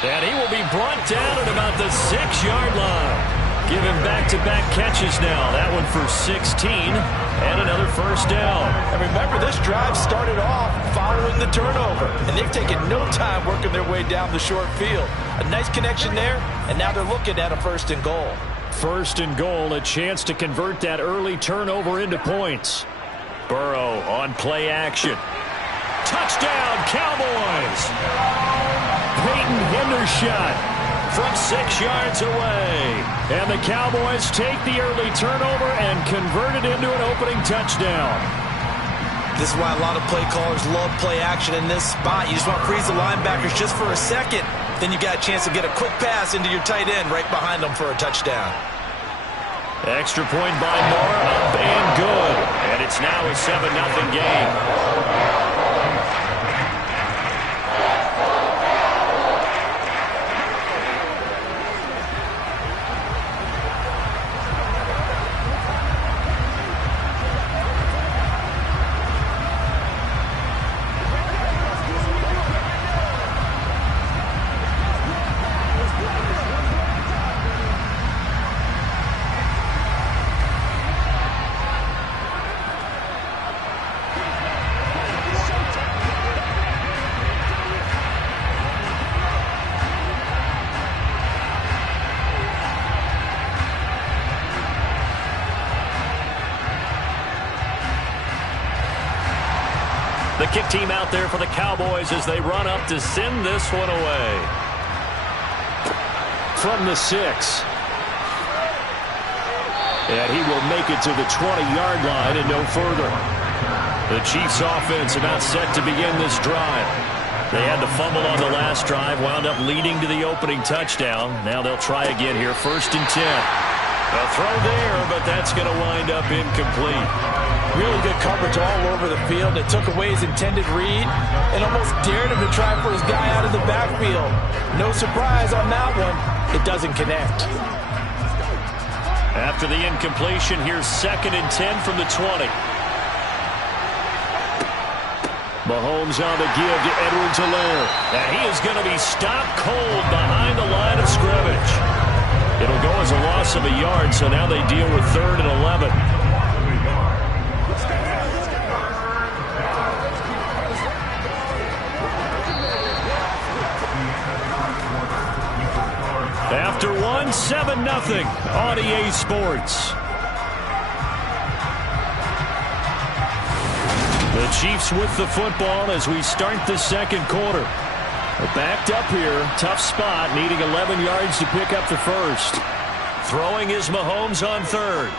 And he will be brought down at about the 6-yard line. Give him back-to-back catches now. That one for 16 and another first down. And remember, this drive started off following the turnover. And they've taken no time working their way down the short field. A nice connection there, and now they're looking at a 1st and goal. 1st and goal, a chance to convert that early turnover into points. Burrow on play action. Touchdown, Cowboys! Peyton Hendershot from 6 yards away. And the Cowboys take the early turnover and convert it into an opening touchdown. This is why a lot of play callers love play action in this spot. You just want to freeze the linebackers just for a second. Then you got a chance to get a quick pass into your tight end right behind them for a touchdown. Extra point by Moore, up and good. And it's now a 7-0 game. kick team out there for the Cowboys as they run up to send this one away. From the 6. And he will make it to the 20-yard line and no further. The Chiefs offense about set to begin this drive. They had to fumble on the last drive, wound up leading to the opening touchdown. Now they'll try again here, 1st and 10. A throw there, but that's going to wind up incomplete. Really good coverage all over the field. It took away his intended read and almost dared him to try for his guy out of the backfield. No surprise on that one. It doesn't connect. After the incompletion, here's 2nd and 10 from the 20. Mahomes on the give to Edwards-Helaire. And he is going to be stopped cold behind the line of scrimmage. It'll go as a loss of a yard, so now they deal with 3rd and 11. After 1, 7-0 on EA Sports. The Chiefs with the football as we start the 2nd quarter. They're backed up here. Tough spot, needing 11 yards to pick up the 1st. Throwing is Mahomes on 3rd.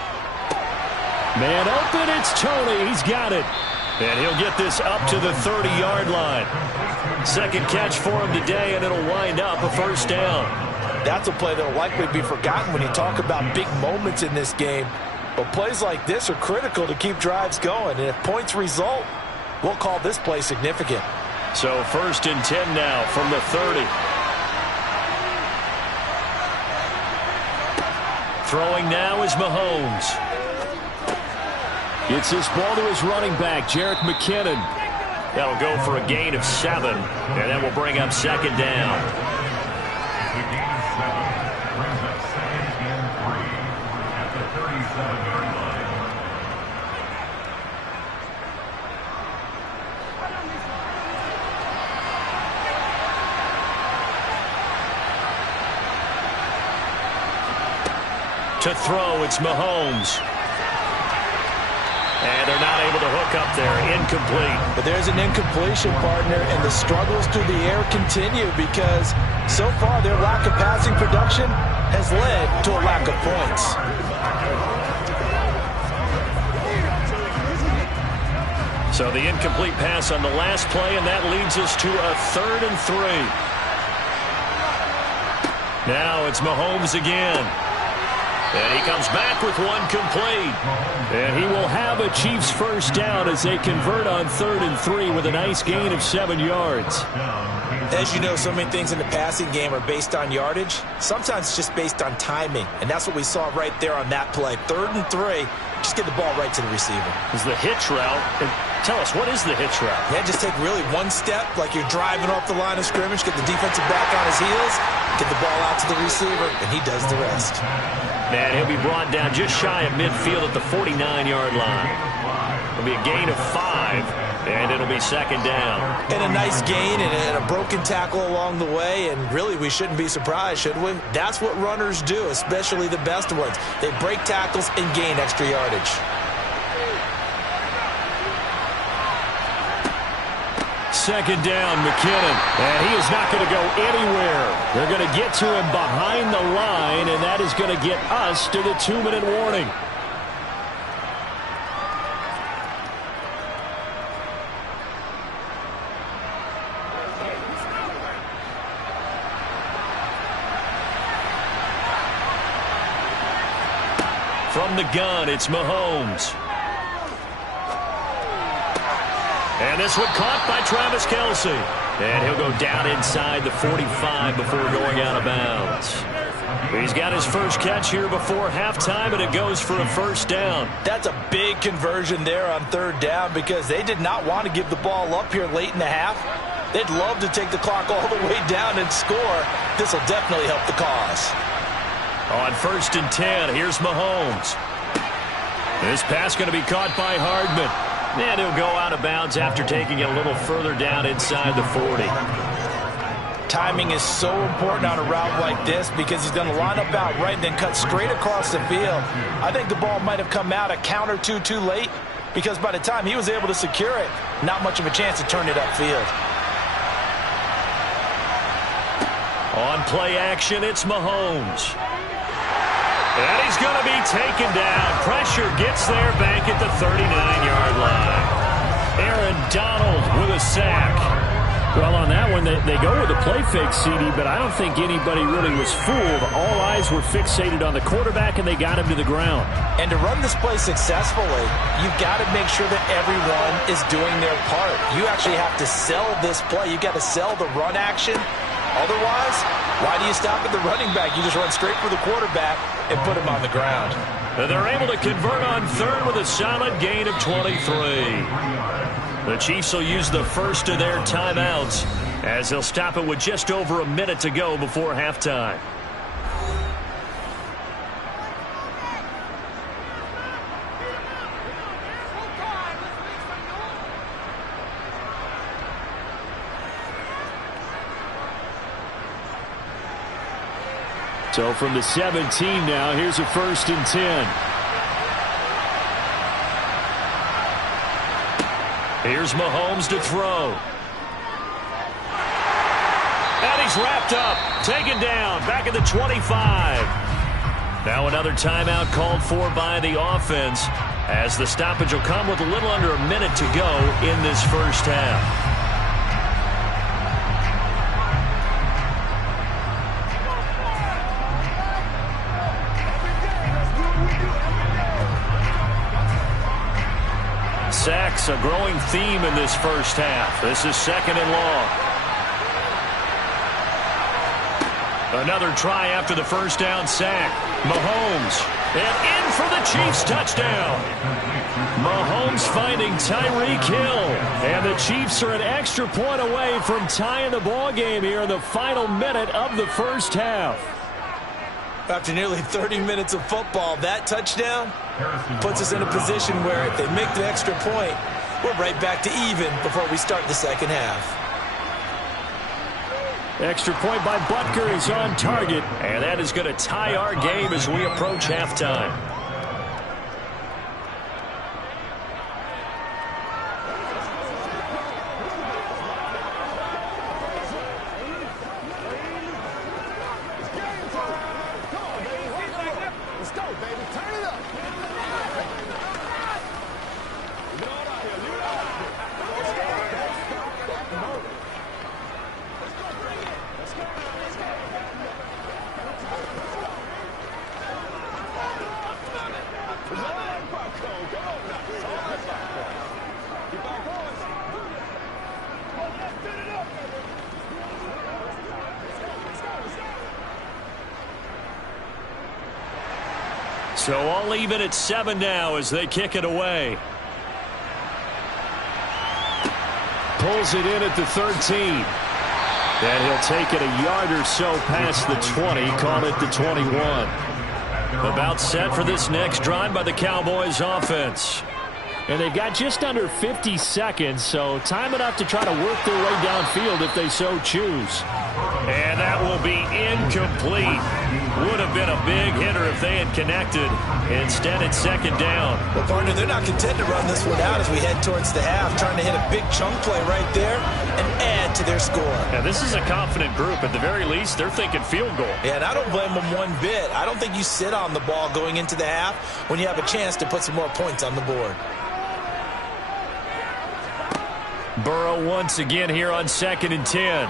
Man open, it's Tony. He's got it. And he'll get this up to the 30-yard line. 2nd catch for him today, and it'll wind up a 1st down. That's a play that will likely be forgotten when you talk about big moments in this game. But plays like this are critical to keep drives going. And if points result, we'll call this play significant. So 1st and 10 now from the 30. Throwing now is Mahomes. Gets this ball to his running back, Jerick McKinnon. That'll go for a gain of 7. And that will bring up 2nd down. To throw, it's Mahomes. And they're not able to hook up there. Incomplete. But there's an incompletion, partner, and the struggles through the air continue because so far their lack of passing production has led to a lack of points. So the incomplete pass on the last play, and that leads us to a 3rd and 3. Now it's Mahomes again. And he comes back with one complete. And he will have a Chiefs 1st down as they convert on 3rd and 3 with a nice gain of 7 yards. As you know, so many things in the passing game are based on yardage. Sometimes it's just based on timing. And that's what we saw right there on that play. 3rd and 3. Just get the ball right to the receiver. Is the hitch route. And tell us, what is the hitch route? Yeah, just take really one step like you're driving off the line of scrimmage, get the defensive back on his heels, get the ball out to the receiver, and he does the rest. And he'll be brought down just shy of midfield at the 49-yard line. It'll be a gain of 5, and it'll be 2nd down. And a nice gain and a broken tackle along the way, and really we shouldn't be surprised, should we? That's what runners do, especially the best ones. They break tackles and gain extra yardage. Second down, McKinnon. And he is not going to go anywhere. They're going to get to him behind the line, and that is going to get us to the 2-minute warning. From the gun, it's Mahomes. And this one caught by Travis Kelce. And he'll go down inside the 45 before going out of bounds. He's got his first catch here before halftime, and it goes for a 1st down. That's a big conversion there on 3rd down because they did not want to give the ball up here late in the half. They'd love to take the clock all the way down and score. This will definitely help the cause. On 1st and 10, here's Mahomes. This pass going to be caught by Hardman. And he'll go out of bounds after taking it a little further down inside the 40. Timing is so important on a route like this because he's going to line up out right and then cut straight across the field. I think the ball might have come out a count or two too late, because by the time he was able to secure it, not much of a chance to turn it upfield. On play action, it's Mahomes. And he's going to be taken down. Pressure gets there back at the 39-yard line. Aaron Donald with a sack. Well, on that one, they go with a play fake, CD, but I don't think anybody really was fooled. All eyes were fixated on the quarterback, and they got him to the ground. And to run this play successfully, you've got to make sure that everyone is doing their part. You actually have to sell this play. You've got to sell the run action. Otherwise, why do you stop at the running back? You just run straight for the quarterback and put him on the ground. And they're able to convert on third with a solid gain of 23. The Chiefs will use the first of their timeouts as they'll stop it with just over a minute to go before halftime. So from the 17 now, here's a 1st and 10. Here's Mahomes to throw. And he's wrapped up, taken down, back at the 25. Now another timeout called for by the offense as the stoppage will come with a little under a minute to go in this first half. Sacks, a growing theme in this first half. This is 2nd and long. Another try after the first down sack. Mahomes. And in for the Chiefs touchdown. Mahomes finding Tyreek Hill. And the Chiefs are an extra point away from tying the ball game here in the final minute of the first half. After nearly 30 minutes of football, that touchdown puts us in a position where if they make the extra point, we're right back to even before we start the second half. Extra point by Butker is on target. And that is going to tie our game as we approach halftime. So all even at 7 now as they kick it away. Pulls it in at the 13. And he'll take it a yard or so past the 20, call it the 21. About set for this next drive by the Cowboys offense. And they've got just under 50 seconds, so time enough to try to work their way downfield if they so choose. And that will be incomplete. Would have been a big hitter if they had connected. Instead, it's 2nd down. Well, partner, they're not content to run this one out as we head towards the half, trying to hit a big chunk play right there and add to their score. Now, this is a confident group. At the very least, they're thinking field goal. Yeah, and I don't blame them one bit. I don't think you sit on the ball going into the half when you have a chance to put some more points on the board. Burrow once again here on 2nd and 10.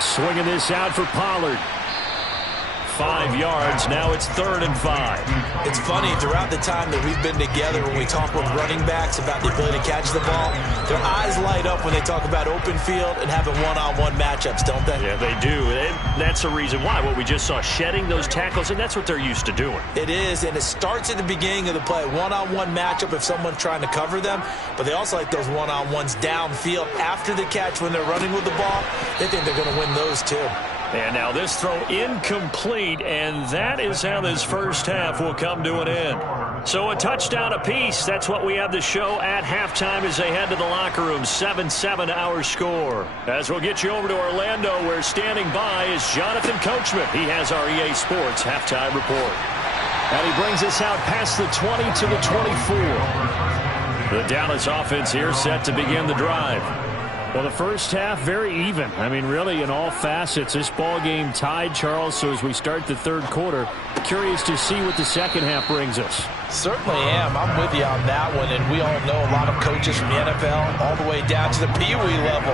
Swinging this out for Pollard. 5 yards. Now it's 3rd and 5. It's funny, throughout the time that we've been together, when we talk with running backs about the ability to catch the ball, their eyes light up when they talk about open field and having one-on-one matchups, don't they? Yeah, they do. And that's the reason why. What we just saw, shedding those tackles, and that's what they're used to doing. It is, and it starts at the beginning of the play. One-on-one matchup if someone's trying to cover them, but they also like those one-on-ones downfield after the catch when they're running with the ball. They think they're going to win those too. And now this throw incomplete, and that is how this first half will come to an end. So a touchdown apiece. That's what we have to show at halftime as they head to the locker room. 7-7 our score. As we'll get you over to Orlando, where standing by is Jonathan Coachman. He has our EA Sports halftime report. And he brings us out past the 20 to the 24. The Dallas offense here set to begin the drive. Well, the first half, very even. I mean, really, in all facets, this ball game tied, Charles. So as we start the third quarter, curious to see what the second half brings us. Certainly am. I'm with you on that one. And we all know a lot of coaches from the NFL all the way down to the Pee Wee level.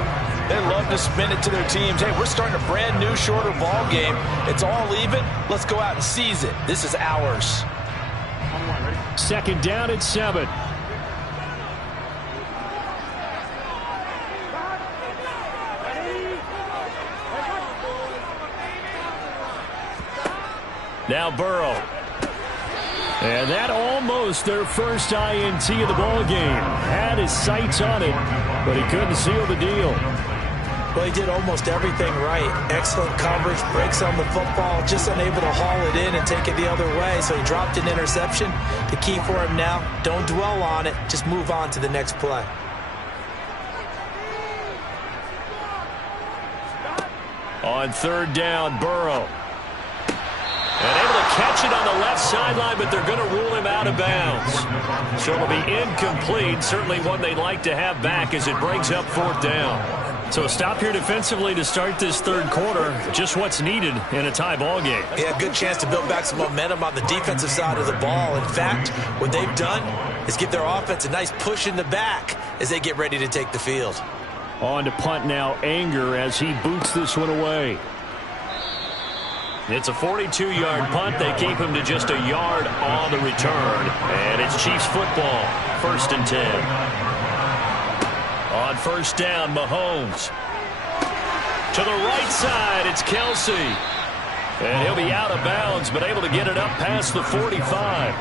They love to spin it to their teams. Hey, we're starting a brand new, shorter ball game. It's all even. Let's go out and seize it. This is ours. Second down at 7. Now Burrow. And that almost their first INT of the ball game. Had his sights on it, but he couldn't seal the deal. Well, he did almost everything right. Excellent coverage, breaks on the football, just unable to haul it in and take it the other way. So he dropped an interception. The key for him now, don't dwell on it. Just move on to the next play. On third down, Burrow. And able to catch it on the left sideline, but they're going to rule him out of bounds. So it'll be incomplete. Certainly one they'd like to have back as it brings up fourth down. So a stop here defensively to start this third quarter. Just what's needed in a tie ball game. Yeah, good chance to build back some momentum on the defensive side of the ball. In fact, what they've done is give their offense a nice push in the back as they get ready to take the field. On to punt now, Anger, as he boots this one away. It's a 42-yard punt. They keep him to just a yard on the return. And it's Chiefs football, 1st and 10. On first down, Mahomes. To the right side, it's Kelsey. And he'll be out of bounds, but able to get it up past the 45.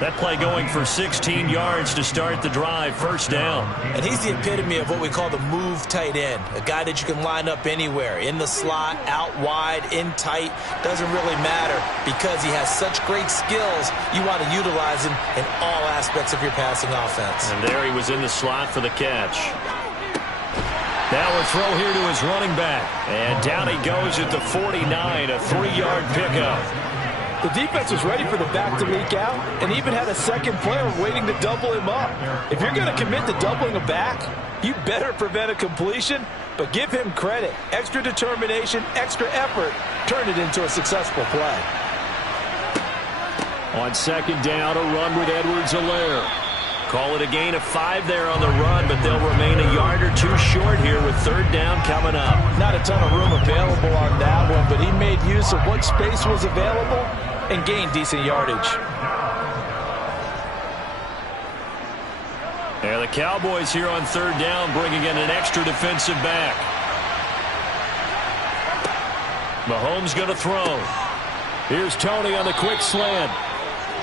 That play going for 16 yards to start the drive, first down. And he's the epitome of what we call the move tight end, a guy that you can line up anywhere, in the slot, out wide, in tight, doesn't really matter because he has such great skills. You want to utilize him in all aspects of your passing offense. And there he was in the slot for the catch. Now a throw here to his running back. And down he goes at the 49, a 3-yard pickup. The defense was ready for the back to leak out and even had a second player waiting to double him up. If you're going to commit to doubling a back, you better prevent a completion, but give him credit. Extra determination, extra effort, turn it into a successful play. On second down, a run with Edwards-Helaire. Call it a gain of 5 there on the run, but they'll remain a yard or two short here with third down coming up. Not a ton of room available on that one, but he made use of what space was available and gained decent yardage. And the Cowboys here on third down bringing in an extra defensive back. Mahomes going to throw. Here's Tony on the quick slant.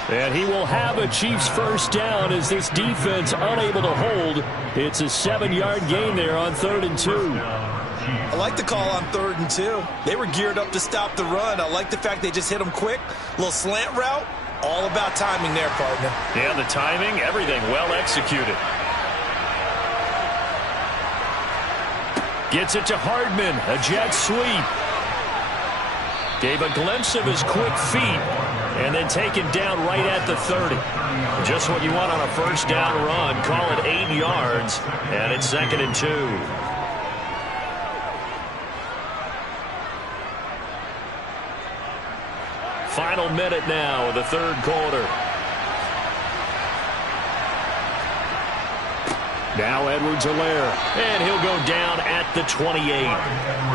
And he will have a Chiefs first down as this defense unable to hold. It's a 7-yard gain there on 3rd and 2. I like the call on 3rd and 2. They were geared up to stop the run. I like the fact they just hit them quick. Little slant route. All about timing there, partner. Yeah, the timing, everything well executed. Gets it to Hardman, a jet sweep. Gave a glimpse of his quick feet, and then taken down right at the 30. Just what you want on a first down run. Call it 8 yards, and it's 2nd and 2. Final minute now of the third quarter. Now Edwards-Helaire, and he'll go down at the 28.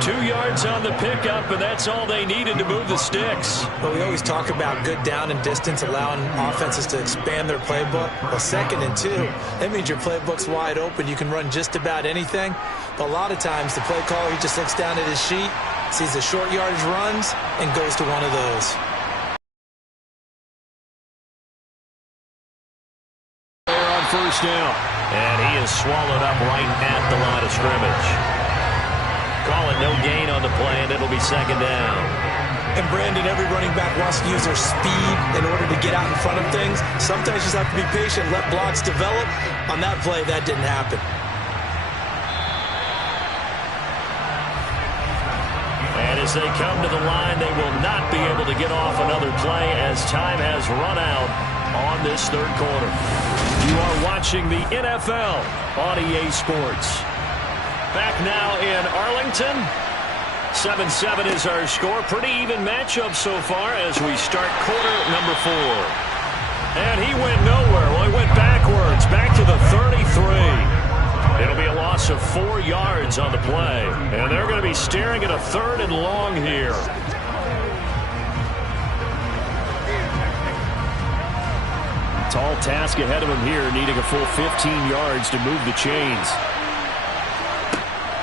2 yards on the pickup, and that's all they needed to move the sticks. But we always talk about good down and distance, allowing offenses to expand their playbook. Well, 2nd and 2, that means your playbook's wide open. You can run just about anything. But a lot of times, the play caller, he just looks down at his sheet, sees the short yardage runs, and goes to one of those. On first down. And he is swallowed up right at the line of scrimmage. Call it no gain on the play, and it'll be 2nd down. And Brandon, every running back wants to use their speed in order to get out in front of things. Sometimes you just have to be patient, let blocks develop. On that play, that didn't happen. And as they come to the line, they will not be able to get off another play as time has run out on this third quarter. You are watching the NFL on EA Sports. Back now in Arlington. 7-7 is our score. Pretty even matchup so far as we start quarter number 4. And he went nowhere. Well, he went backwards, back to the 33. It'll be a loss of 4 yards on the play. And they're going to be staring at a 3rd and long here. Tall task ahead of him here, needing a full 15 yards to move the chains.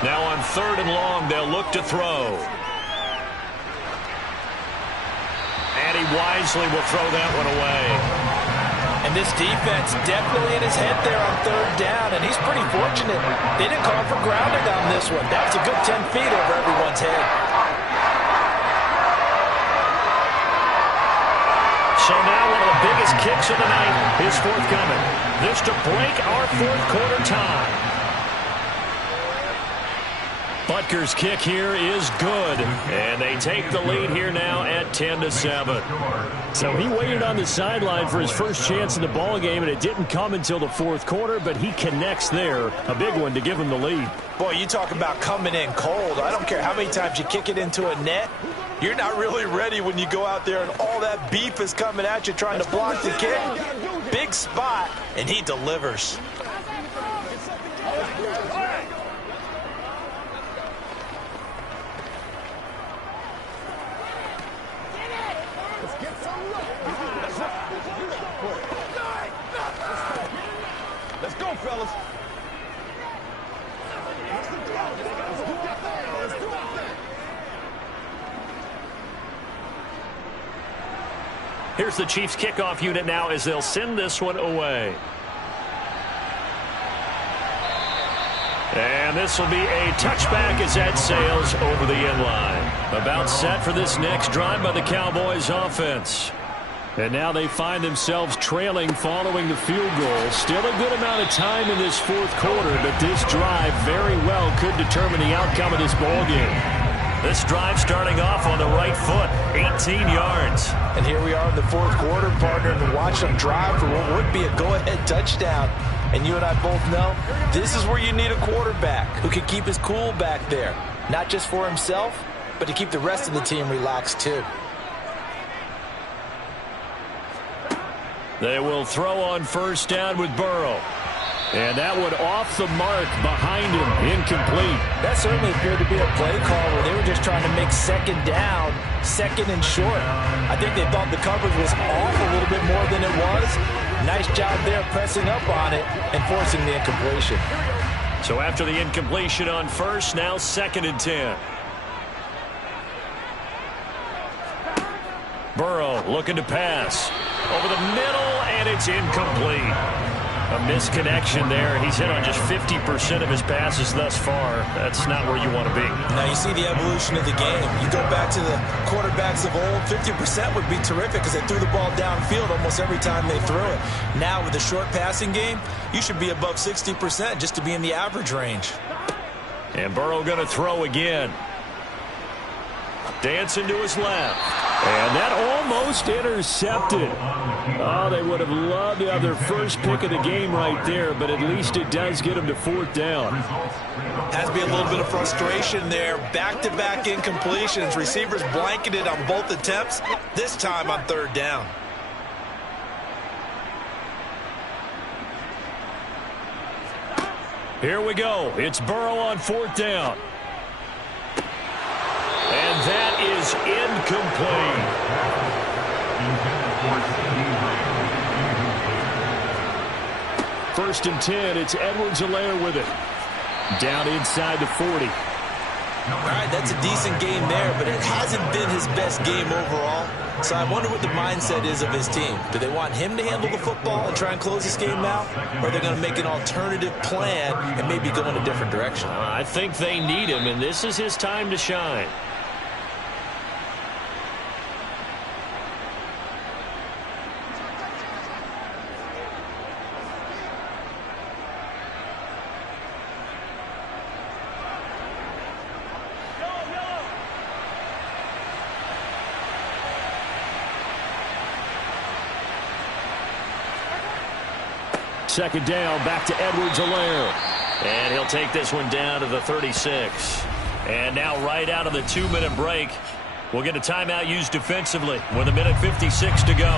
Now on 3rd and long, they'll look to throw. And he wisely will throw that one away. And this defense definitely in his head there on 3rd down, and he's pretty fortunate. They didn't call for grounding on this one. That was a good 10 feet over everyone's head. So now one of the biggest kicks of the night is forthcoming. This to break our 4th quarter tie. Butker's kick here is good, and they take the lead here now at 10-7. So he waited on the sideline for his first chance in the ball game, and it didn't come until the 4th quarter, but he connects there. A big one to give him the lead. Boy, you talk about coming in cold. I don't care how many times you kick it into a net. You're not really ready when you go out there and all that beef is coming at you trying to block the kick. Big spot, and he delivers. Let's go, fellas. Here's the Chiefs kickoff unit now as they'll send this one away. And this will be a touchback as that sails over the end line. About set for this next drive by the Cowboys offense. And now they find themselves trailing following the field goal. Still a good amount of time in this 4th quarter, but this drive very well could determine the outcome of this ball game. This drive starting off on the right foot, 18 yards. And here we are in the 4th quarter, partner, and watch them drive for what would be a go-ahead touchdown. And you and I both know this is where you need a quarterback who can keep his cool back there. Not just for himself, but to keep the rest of the team relaxed too. They will throw on 1st down with Burrow. And that one off the mark behind him, incomplete. That certainly appeared to be a play call where they were just trying to make 2nd down, 2nd and short. I think they thought the coverage was off a little bit more than it was. Nice job there pressing up on it and forcing the incompletion. So after the incompletion on 1st, now 2nd and 10. Burrow looking to pass. Over the middle, and it's incomplete. A misconnection there. He's hit on just 50% of his passes thus far. That's not where you want to be. Now you see the evolution of the game. You go back to the quarterbacks of old, 50% would be terrific because they threw the ball downfield almost every time they threw it. Now with the short passing game, you should be above 60% just to be in the average range. And Burrow going to throw again. Dancing to his left. And that almost intercepted. Oh, they would have loved to have their first pick of the game right there, but at least it does get them to 4th down. Has to be a little bit of frustration there. Back-to-back incompletions. Receivers blanketed on both attempts, this time on 3rd down. Here we go. It's Burrow on 4th down. And that is incomplete. 1st and 10. It's Edwards-Helaire with it. Down inside the 40. All right, that's a decent game there, but it hasn't been his best game overall. So I wonder what the mindset is of his team. Do they want him to handle the football and try and close this game out? Or are they going to make an alternative plan and maybe go in a different direction? I think they need him, and this is his time to shine. Second down, back to Edwards-Helaire. And he'll take this one down to the 36. And now right out of the 2-minute break, we'll get a timeout used defensively with 1:56 to go.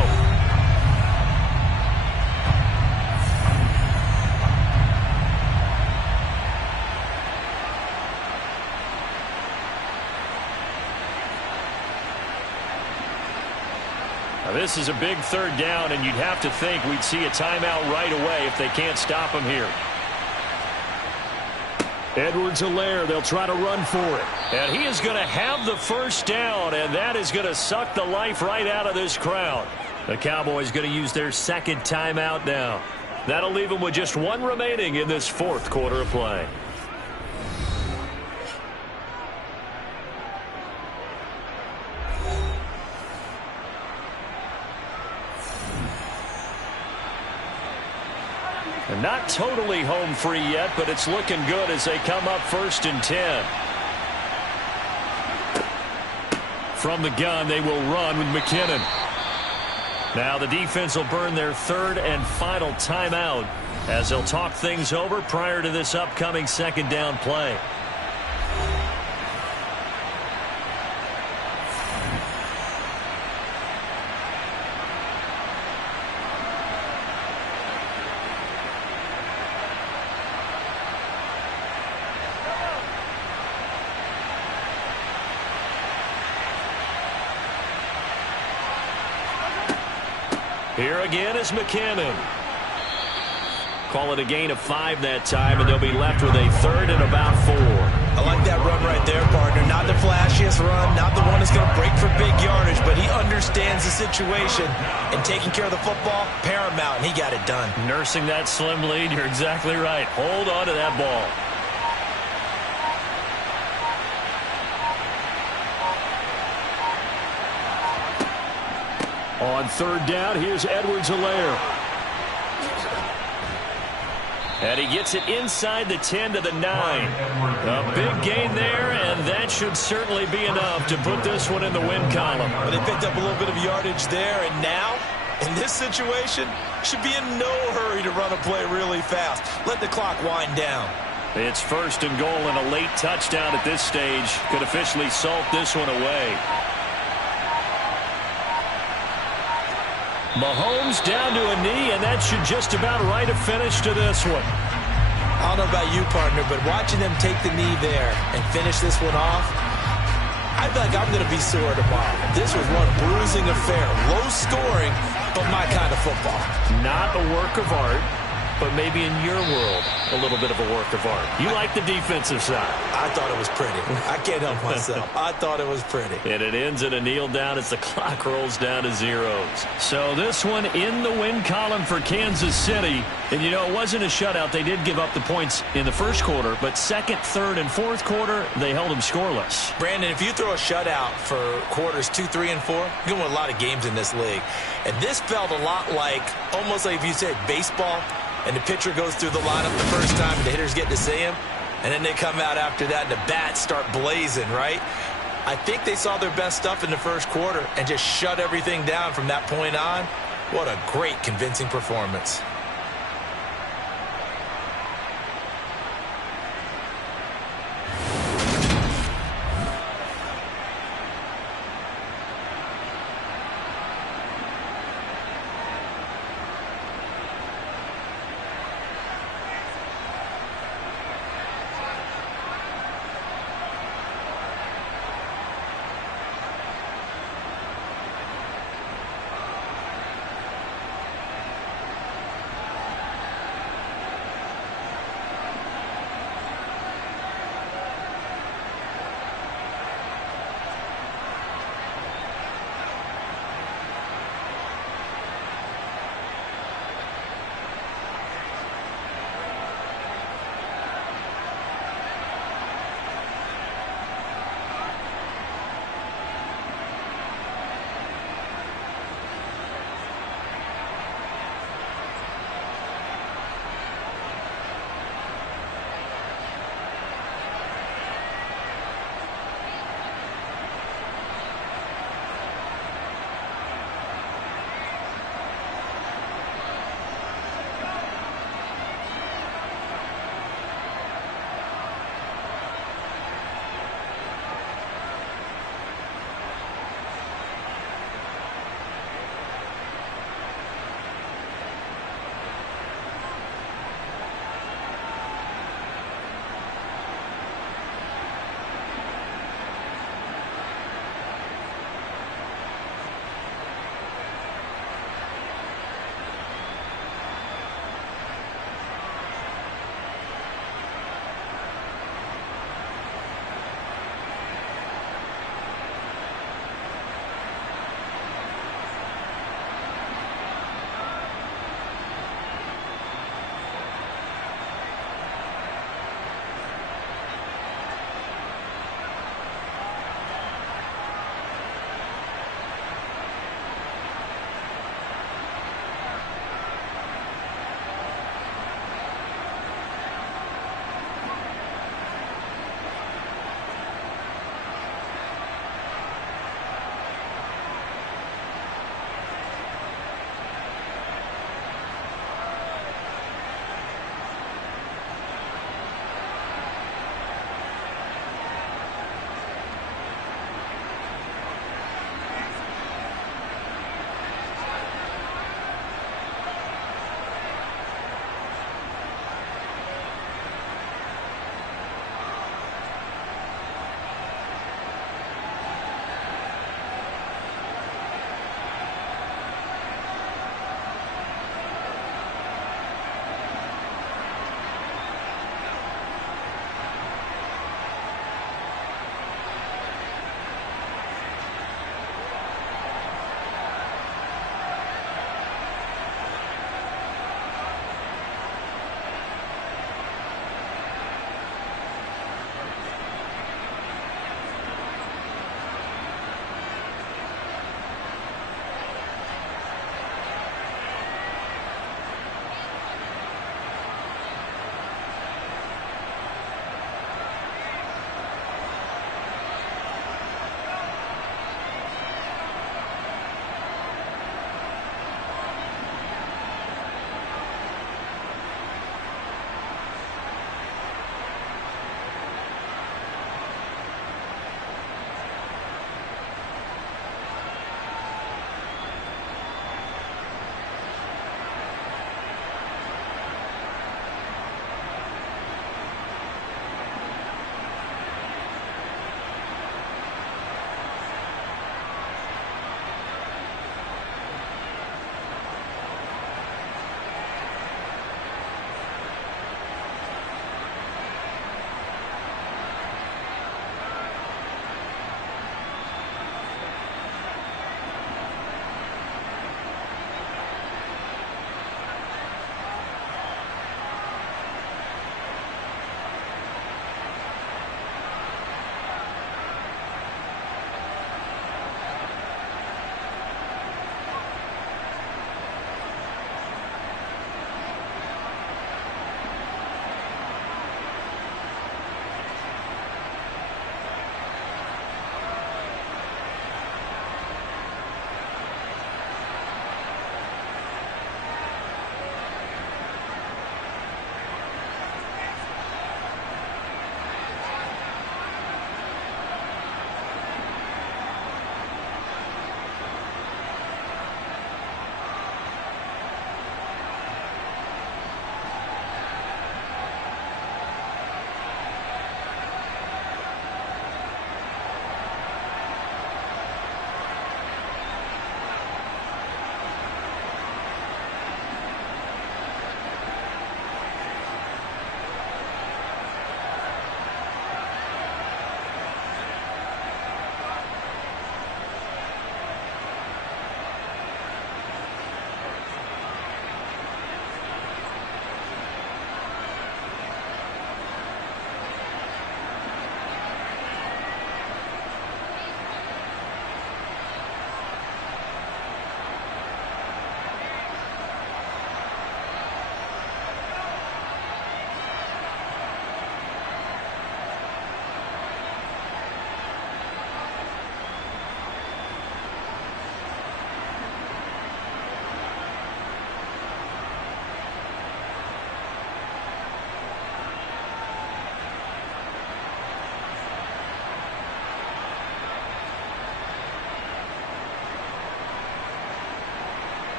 This is a big third down, and you'd have to think we'd see a timeout right away if they can't stop him here. Edwards-Helaire, they'll try to run for it. And he is going to have the first down, and that is going to suck the life right out of this crowd. The Cowboys going to use their second timeout now. That'll leave them with just one remaining in this fourth quarter of play. And not totally home free yet, but it's looking good as they come up 1st and 10. From the gun, they will run with McKinnon. Now the defense will burn their third and final timeout as they'll talk things over prior to this upcoming second down play. Here again is McKinnon. Call it a gain of 5 that time, and they'll be left with a third and about 4. I like that run right there, partner. Not the flashiest run, not the one that's going to break for big yardage, but he understands the situation, and taking care of the football, paramount, and he got it done. Nursing that slim lead, you're exactly right. Hold on to that ball. On third down, here's Edwards-Helaire. And he gets it inside the 10 to the 9. A big gain there, and that should certainly be enough to put this one in the win column. But they picked up a little bit of yardage there, and now, in this situation, should be in no hurry to run a play really fast. Let the clock wind down. It's 1st and goal, and a late touchdown at this stage could officially salt this one away. Mahomes down to a knee, and that should just about write a finish to this one. I don't know about you, partner, but watching them take the knee there and finish this one off, I feel like I'm going to be sore tomorrow. This was one bruising affair. Low scoring, but my kind of football. Not a work of art, but maybe in your world, a little bit of a work of art. You like the defensive side. I thought it was pretty. I can't help myself. I thought it was pretty. And it ends in a kneel down as the clock rolls down to zeros. So this one in the win column for Kansas City. And, you know, it wasn't a shutout. They did give up the points in the first quarter, but second, third, and fourth quarter, they held them scoreless. Brandon, if you throw a shutout for quarters 2, 3, and 4, you're going to win a lot of games in this league. And this felt a lot like, almost like if you said baseball, and the pitcher goes through the lineup the first time and the hitters get to see him, and then they come out after that and the bats start blazing, right? I think they saw their best stuff in the first quarter and just shut everything down from that point on. What a great, convincing performance.